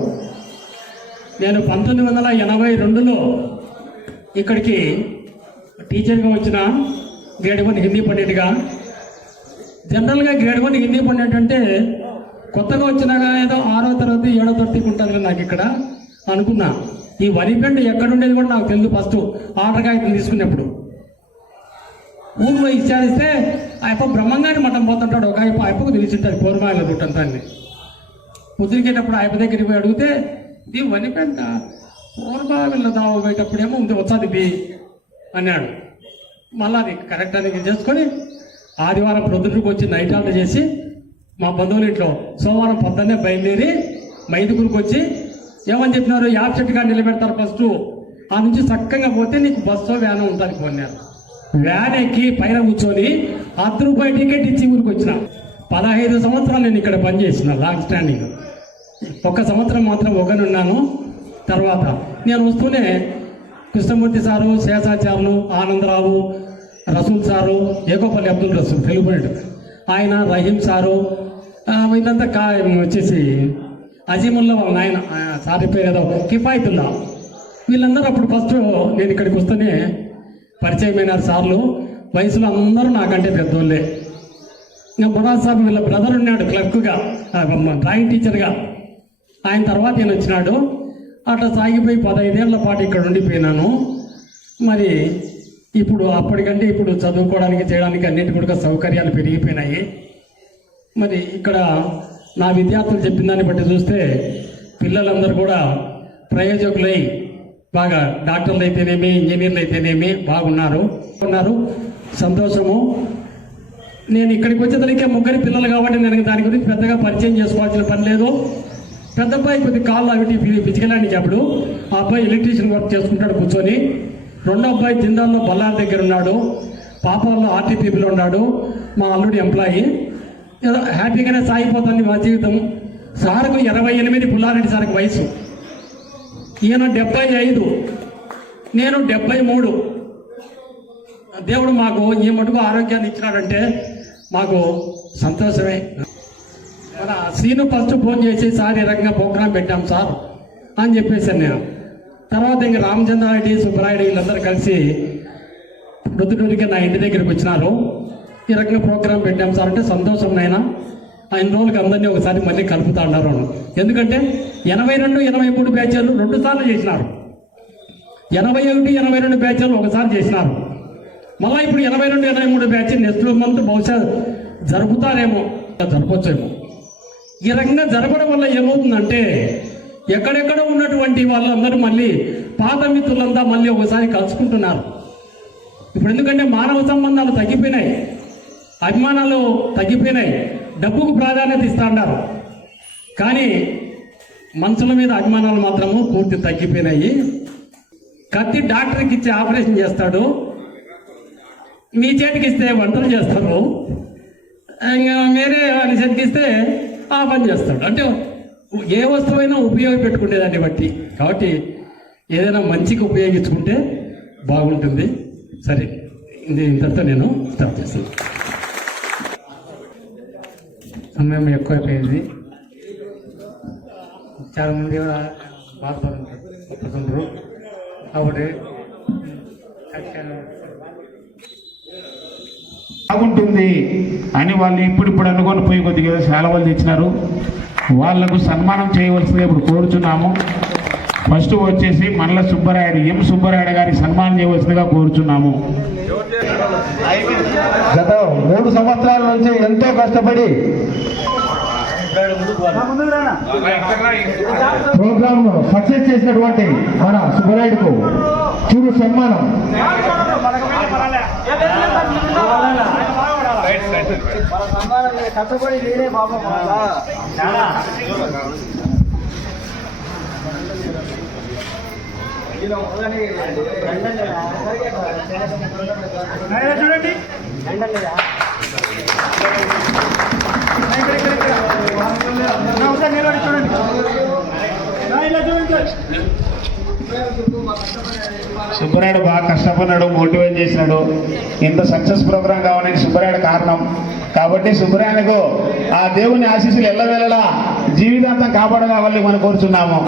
నేను 1982లో ఇక్కడికి టీచర్గా వచ్చిన గ్రేడ్ 1 హిందీ పండిట్గా. జనరల్గా గ్రేడ్ 1 హిందీ పండిట్ అంటే కొత్తగా వచ్చినాక ఏదో 6వ తరగతి 7వ తరగతికి ఉంటుంది నాకు ఇక్కడ అనుకున్నా. ఈ వరిపెండు ఎక్కడుండేది కూడా నాకు తెలుసు. ఫస్ట్ ఆర్డర్ కాగితం తీసుకునేప్పుడు ఊళ్ళో ఇచ్చారిస్తే ఆయప్ప బ్రహ్మంగారి మఠం పోతుంటాడు. ఒక ఆయప్పకు తెలిసింటాడు పూర్మాయిల రూట్ అంతా. ముద్రికేటప్పుడు ఆయప్ప దగ్గరికి పోయి అడిగితే ఇది వనిపెంట పూర్మాయిల దావ పోయేటప్పుడేమో వచ్చాది బి అన్నాడు. మళ్ళీ అది కరెక్ట్ అని చేసుకొని ఆదివారం ప్రొద్దుటకు వచ్చి నైట్ ఆర్డర్ చేసి మా బంధువుల ఇంట్లో సోమవారం పొద్దున్నే బయలుదేరి మైదుగురికి వచ్చి ఏమని చెప్పినారు, యాప్ చెట్టుగా నిలబెడతారు ఫస్ట్, ఆ నుంచి చక్కగా పోతే నీకు బస్సు వ్యాన్ ఉంటుంది పోన్నారు. వ్యాన్ ఎక్కి పైన కూర్చొని ₹10 టికెట్ ఇచ్చి ఊరికి వచ్చిన. 15 సంవత్సరాలు నేను ఇక్కడ పనిచేసిన లాంగ్ స్టాండింగ్. 1 సంవత్సరం మాత్రం ఒకనున్నాను. తర్వాత నేను వస్తూనే కృష్ణమూర్తి సారు, శేషాచార్యులు, ఆనందరావు, రసూల్ సారు, ఏకోపల్లి అబ్దుల్ రసూల్ తెలుగుబడి ఆయన, రహీం సారు, వీళ్ళంతా వచ్చేసి అజీముల్లా వాళ్ళ నాయన సారి పేరు ఏదో కిఫాయితుల్లా, వీళ్ళందరూ అప్పుడు ఫస్ట్ నేను ఇక్కడికి వస్తూనే పరిచయమైనారు సార్లు. వయసులో అందరూ నాకంటే పెద్దోళ్ళే. ఇంకా మురాద్ సాబ్ వీళ్ళ బ్రదర్ ఉన్నాడు క్లర్క్గా, డ్రాయింగ్ టీచర్గా. ఆయన తర్వాత నేను వచ్చినాడు. అట్లా సాగిపోయి 15 ఏళ్ల పాటు ఇక్కడ ఉండిపోయినాను. మరి ఇప్పుడు అప్పటికంటే ఇప్పుడు చదువుకోవడానికి చేయడానికి అన్నిటి కూడా సౌకర్యాలు పెరిగిపోయినాయి. మరి ఇక్కడ నా విద్యార్థులు చెప్పిన దాన్ని బట్టి చూస్తే పిల్లలందరూ కూడా ప్రయోజకులై బాగా డాక్టర్లు అయితేనేమి, ఇంజనీర్లు అయితేనేమి బాగున్నారు. సంతోషము. నేను ఇక్కడికి వచ్చేసరికి ముగ్గురు పిల్లలు కాబట్టి నేను దాని గురించి పెద్దగా పరిచయం చేసుకోవాల్సిన పని లేదు. పెద్ద అబ్బాయి కొద్ది కాళ్ళు అవిటి పిచ్చికెళ్ళాని చెప్పడు. ఆ అబ్బాయి ఎలక్ట్రీషియన్ వర్క్ చేసుకుంటాడు కూర్చొని. రెండో అబ్బాయి జిందాల్లో బల్లార్ దగ్గర ఉన్నాడు. పాపాల్లో ఆర్టీపీలో ఉన్నాడు. మా అల్లుడి ఎంప్లాయీ. ఏదో హ్యాపీగానే సాగిపోతుంది మా జీవితం. సార్కు 28, పుల్లారెడ్డి సార్కి వయసు. ఈయన 75, నేను 73. దేవుడు మాకు ఈ మటుకు ఆరోగ్యాన్ని ఇచ్చినాడంటే మాకు సంతోషమే. మన సీను ఫస్ట్ ఫోన్ చేసి సార్ ఈ రకంగా ప్రోగ్రాం పెట్టాం సార్ అని చెప్పేసాను నేను. తర్వాత ఇంక రామచంద్రారెడ్డి, సుబ్బరాయుడు వీళ్ళందరూ కలిసి రుద్దుటూరికి నా ఇంటి దగ్గరికి వచ్చినారు. ఈ రకంగా ప్రోగ్రాం పెట్టాం సార్ అంటే సంతోషం నాయన. ఆయన రోజులకి అందరినీ ఒకసారి మళ్ళీ కలుపుతా ఉన్నారు. ఎందుకంటే 82, 83 బ్యాచ్లు 2 సార్లు చేసినారు. 81, 82 బ్యాచ్లు ఒకసారి చేసినారు. మళ్ళీ ఇప్పుడు 82, 83 బ్యాచ్ నెక్స్ట్ మంత్ బహుశా జరుపుతారేమో, జరపచ్చేమో. ఈ రకంగా జరపడం వల్ల ఏమవుతుందంటే ఎక్కడెక్కడ ఉన్నటువంటి వాళ్ళందరూ మళ్ళీ పాత మిత్రులంతా మళ్ళీ ఒకసారి కలుసుకుంటున్నారు. ఇప్పుడు ఎందుకంటే మానవ సంబంధాలు తగ్గిపోయినాయి, అభిమానాలు తగ్గిపోయినాయి, డబ్బుకు ప్రాధాన్యత ఇస్తా ఉన్నారు. కానీ మనుషుల మీద అభిమానాలు మాత్రము పూర్తి తగ్గిపోయినాయి. కత్తి డాక్టర్కి ఇచ్చి ఆపరేషన్ చేస్తాడు, మీ చేతికి ఇస్తే వంటలు చేస్తారు, ఇంకా వేరే వాడి చేతికి ఇస్తే ఆ పని చేస్తాడు. అంటే ఏ వస్తువైనా ఉపయోగపెట్టుకునేదాన్ని బట్టి. కాబట్టి ఏదైనా మంచికి ఉపయోగించుకుంటే బాగుంటుంది. సరే, ఇది ఇంతటితో నేను స్టార్ట్ చేస్తాను. సమయం ఎక్కువైపోయింది. చాలా మంది కూడా బాధపడుతుంటారు. కాబట్టి బాగుంటుంది అని వాళ్ళు ఇప్పుడిప్పుడు అనుకొని పోయి కొద్దిగా సెలవులు తెచ్చినారు. వాళ్లకు సన్మానం చేయవలసిందిగా ఇప్పుడు కోరుచున్నాము. ఫస్ట్ వచ్చేసి మండల సుబ్బరాయుడు, ఎం సుబ్బరాయుడు గారికి సన్మానం చేయవలసిందిగా కోరుచున్నాము. గత 3 సంవత్సరాల నుంచి ఎంతో కష్టపడి ప్రోగ్రామ్ సక్సెస్ చేసినటువంటి మన సుబ్బరాయుడుకు చిరు సన్మానం. కష్టపడి నేనే బాబా చూడండి. సుబ్బరాయుడు బాగా కష్టపడినాడు, మోటివేట్ చేసినాడు. ఇంత సక్సెస్ ప్రోగ్రామ్ కావడానికి సుబ్బరాయుడు కారణం. కాబట్టి సుబ్బరాయుడుకు ఆ దేవుని ఆశీస్సులు ఎల్లవేళలా జీవితాంతం కాపాడగాలని మనం కోరుచున్నాము.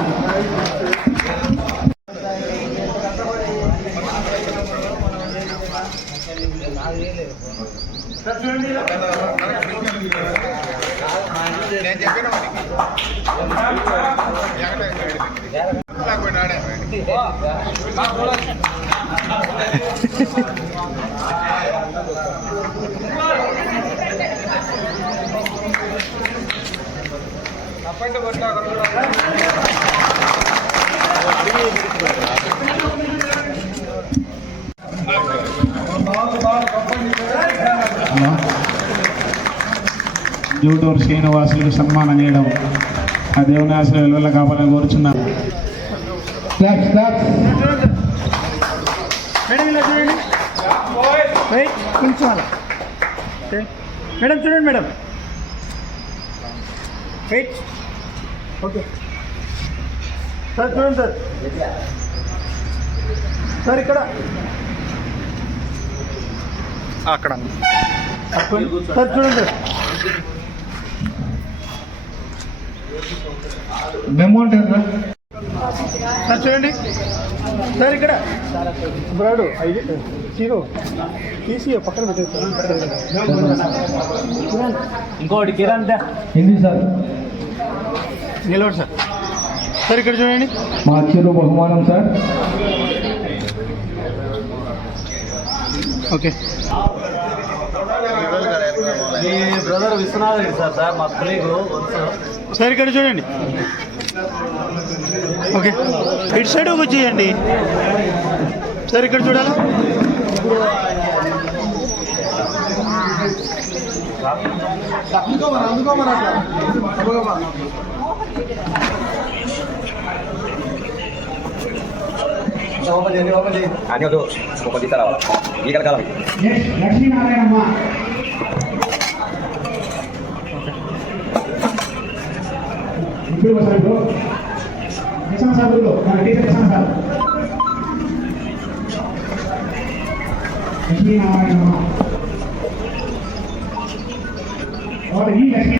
జూటూరు శ్రీనివాసులకు సన్మానం చేయడం ఆ దేవుని ఆశీర్వాదాల వల్ల కావాలని కోరుచున్నాను. మేడం చూడండి మేడం. ఓకే సార్ చూడండి సార్. సార్ ఇక్కడ అక్కడ సార్ చూడండి సార్. మెమో ఉంటుంది సార్. సార్ చూడండి సార్ ఇక్కడ బ్రాడు ఐడి చీను తీసి పక్కన పెట్టేది ఇంకోటి కిరణ్ హిందీ సార్. నిలబడి సార్. సార్ ఇక్కడ చూడండి. మా చిరు బహుమానం సార్. ఓకే. మీ brother Viswanath Reddy sir. Sir మా కొలీగ్ సార్ ఇక్కడ చూడండి. ఓకే ఇటు సైడ్ వచ్చేయండి సార్. ఇక్కడ చూడాలా. లక్ష్మీనారాయణమ్మ. ఇప్పుడు సార్ లక్ష్మీనారాయణమ్మ. ఈ లక్ష్మీ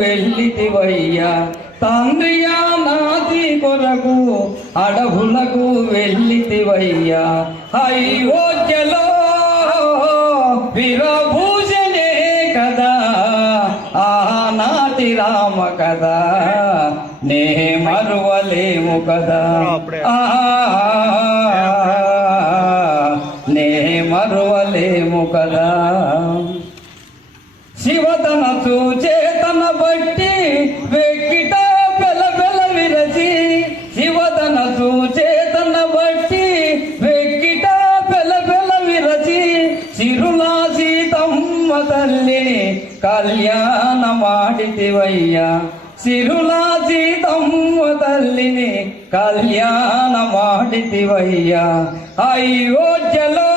వెళ్ళితివయ్యా తండ్రియా నాది కొరకు అడవులకు వెళ్ళితివయ్యా. అయోధ్యలో విరభూషణే కదా ఆనాటి రామ కదా నే మరువలేము కదా. నే మరువలేము కదా. శివతన చూచేతన బట్టి వెక్కిట పెల పెల విరచి. శివతన చూచేతన బట్టి వెక్కిట పెల పెల విరచి. సిరులా సీతమ్మ తల్లిని కళ్యాణ మాడితివయ్యా. సిరులా సీతమ్మ తల్లిని కళ్యాణ మాడితివయ్యా. అయోధ్యలో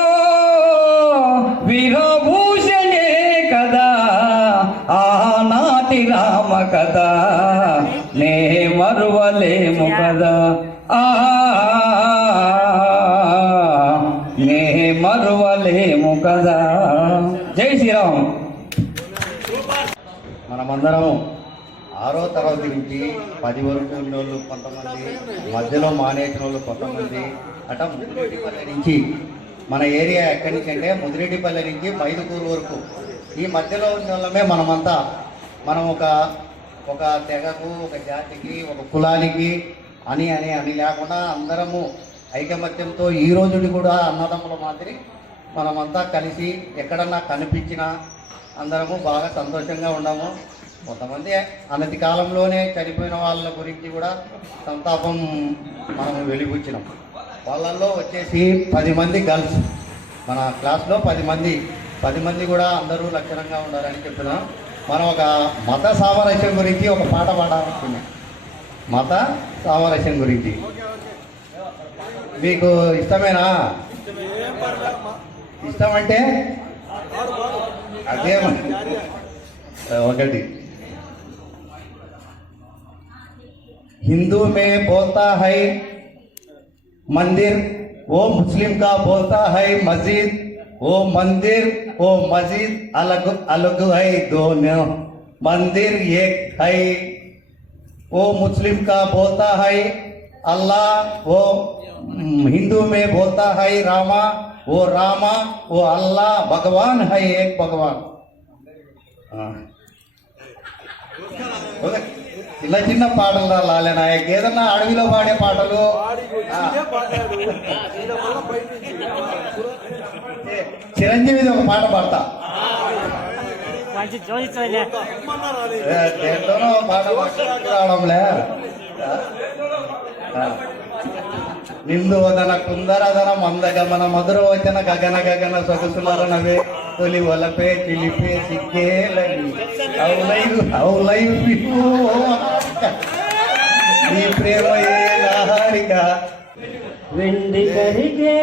విరభూషణే కదా ఆనాటి రామ కదా నే మరువలేము కదా. నే మరువలేము కదా. జై శ్రీరామ్. మనమందరం 6వ తరగతి నుంచి 10 వరకు ఉన్నోళ్ళు కొంతమంది, మధ్యలో మానేసిన వాళ్ళు కొంతమంది, అట ముదిరెడ్డిపల్లె నుంచి మన ఏరియా ఎక్కడి నుంచి అంటే ముదిరెడ్డిపల్లె నుంచి మైదుకూరు వరకు ఈ మధ్యలో ఉన్న వాళ్ళమే మనమంతా. మనం ఒక తెగకు, ఒక జాతికి, ఒక కులానికి అని లేకుండా అందరము ఐకమత్యంతో ఈ రోజుని కూడా అన్నదమ్ముల మాదిరి మనమంతా కలిసి ఎక్కడన్నా కనిపించినా అందరము బాగా సంతోషంగా ఉన్నాము. కొంతమంది అనతి కాలంలోనే చనిపోయిన వాళ్ళ గురించి కూడా సంతాపం మనం వెలిబుచ్చినాం. వాళ్ళల్లో వచ్చేసి 10 మంది గర్ల్స్, మన క్లాస్లో 10 మంది కూడా అందరూ లక్షణంగా ఉండాలని చెప్తున్నాం. మనం ఒక మత సామరస్యం గురించి ఒక పాట పాడాలనుకున్నాం. మత సామరస్యం గురించి మీకు ఇష్టమేనా? ఇష్టం అంటే అదే ఒకటి. हिंदू में बोलता है मंदिर, वो मुस्लिम का बोलता है मस्जिद. वो मंदिर वो मस्जिद अलग अलग है दोनों. मंदिर एक है. वो मुस्लिम का बोलता है अल्लाह, वो हिंदू में बोलता है रामा. वो रामा वो अल्लाह भगवान है, एक भगवान. చిన్న చిన్న పాటలు రాలే నాయక్. ఏదన్నా అడవిలో పాడే పాటలు. చిరంజీవిది ఒక పాట పాడతా. దేంట్లోనో పాట రావడంలే. నిందు వదన కుందరదన మందగమన మధుర వచన గగన గగన సొగసులరనవే తొలి వలపే చిలిపే సిగ్గేలని హౌ లైఫ్ నీ ప్రేమయే హారిక వెండి కరిగే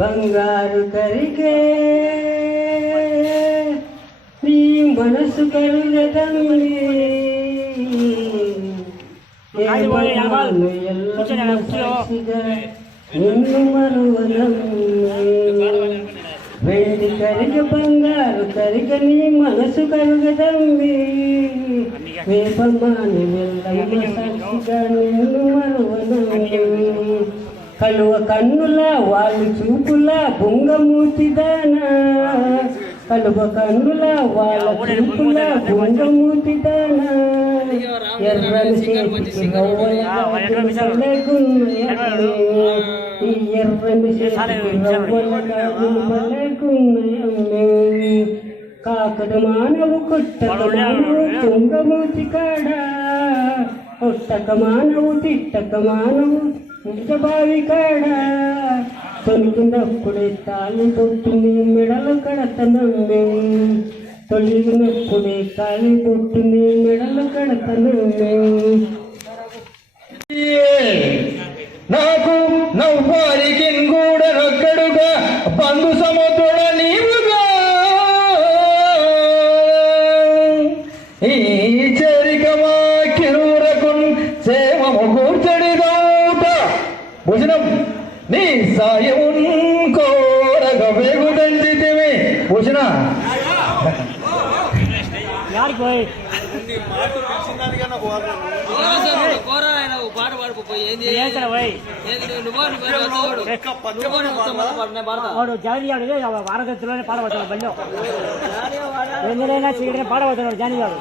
బంగారు కరిగే నీ మనసు కరుగదండి నిన్ను మరువనం వెండి కరిగ బంగారు కరిగ నీ మనసు కరుగదండి వేపమాని వెళ్ళమ్మ సాక్షిగా నిన్ను మరువనం కలువ కన్నుల వాళ్ళు చూపుల బొంగమూతిదానా కలువ కన్నుల వాళ్ళ చూపుల బొంగమూతిదానా ఎర్రని చేతికి ఈ ఎర్రని చేతికి రవ్వలగున్నయమ్మే కాకడ మానవు కొట్టక మానవు తుంగమూతి కాడా కొట్టక మానవు తిట్టక మానవు బావి కాడా తొలిగినప్పుడే తాళి పొట్టుని మెడలు కడతనమ్మే తొలిగినప్పుడే తాళి పొట్టుని మెడలు కడతనమ్మే నాకు నవ్వారికి గూడనొక్కడుగా బంధు సముద్రుడ నీవుగా ఈ చేరికమా కిరూరకు సేమము కూర్చడిదౌట భుజనం నీ సాయమున్ కోరగ వేగుదంచితివి భుజన వారదత్తులోనే పాడబోతున్నాడు బండి ఎందుకైనా చీకటి పాడబోతున్నాడు జాని గారు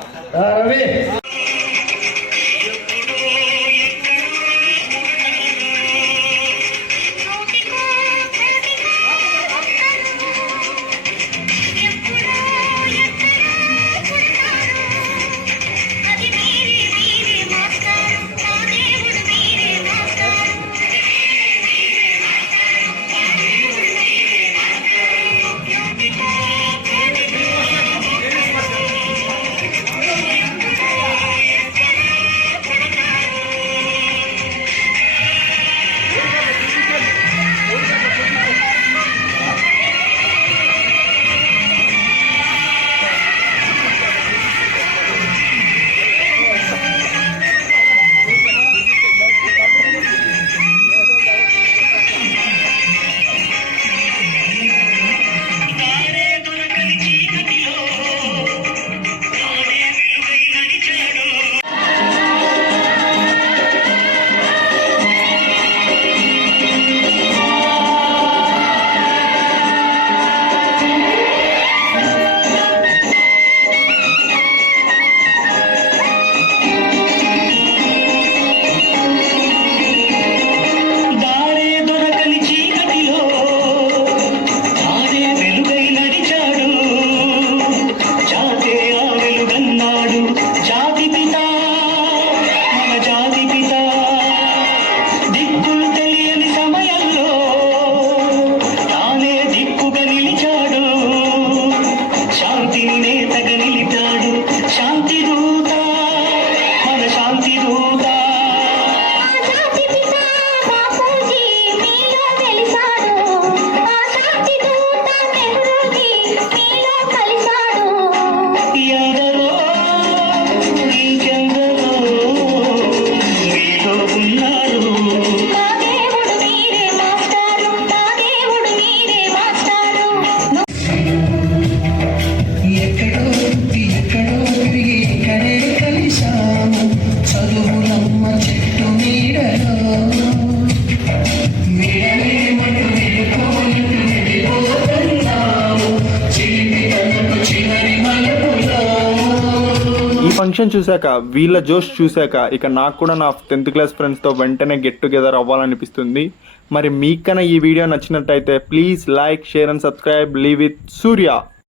ఫంక్షన్ చూశాక వీళ్ళ జోష్ చూశాక ఇక నాకు కూడా నా 10th క్లాస్ ఫ్రెండ్స్తో వెంటనే గెట్ టుగెదర్ అవ్వాలనిపిస్తుంది. మరి మీకన్నా ఈ వీడియో నచ్చినట్టయితే please like, share and subscribe. Leave with Surya.